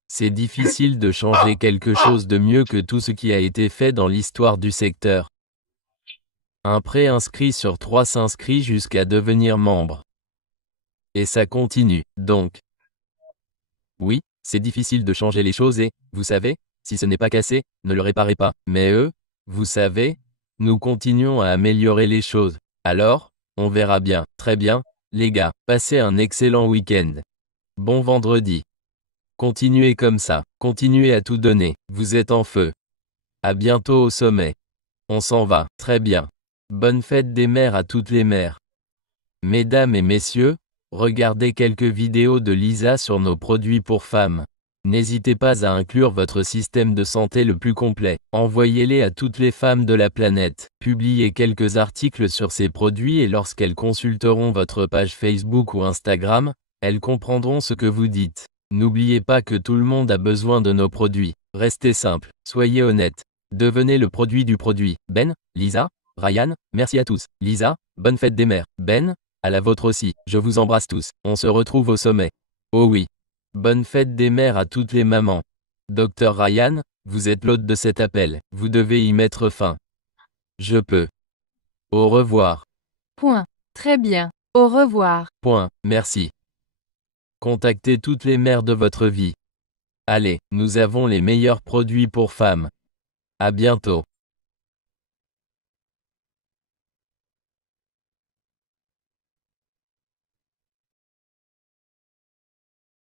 C'est difficile de changer quelque chose de mieux que tout ce qui a été fait dans l'histoire du secteur. Un pré-inscrit sur 3 s'inscrit jusqu'à devenir membre. Et ça continue, donc. Oui, c'est difficile de changer les choses et, vous savez, si ce n'est pas cassé, ne le réparez pas. Mais vous savez, nous continuons à améliorer les choses. Alors, on verra bien. Très bien, les gars, passez un excellent week-end. Bon vendredi. Continuez comme ça, continuez à tout donner, vous êtes en feu. À bientôt au sommet. On s'en va, très bien. Bonne fête des mères à toutes les mères. Mesdames et messieurs, regardez quelques vidéos de Lisa sur nos produits pour femmes. N'hésitez pas à inclure votre système de santé le plus complet. Envoyez-les à toutes les femmes de la planète. Publiez quelques articles sur ces produits et lorsqu'elles consulteront votre page Facebook ou Instagram, elles comprendront ce que vous dites. N'oubliez pas que tout le monde a besoin de nos produits. Restez simple, soyez honnête. Devenez le produit du produit. Ben, Lisa, Ryan, merci à tous. Lisa, bonne fête des mères. Ben, à la vôtre aussi. Je vous embrasse tous. On se retrouve au sommet. Oh oui. Bonne fête des mères à toutes les mamans. Docteur Ryan, vous êtes l'hôte de cet appel. Vous devez y mettre fin. Je peux. Au revoir. Point. Très bien. Au revoir. Point. Merci. Contactez toutes les mères de votre vie. Allez, nous avons les meilleurs produits pour femmes. À bientôt.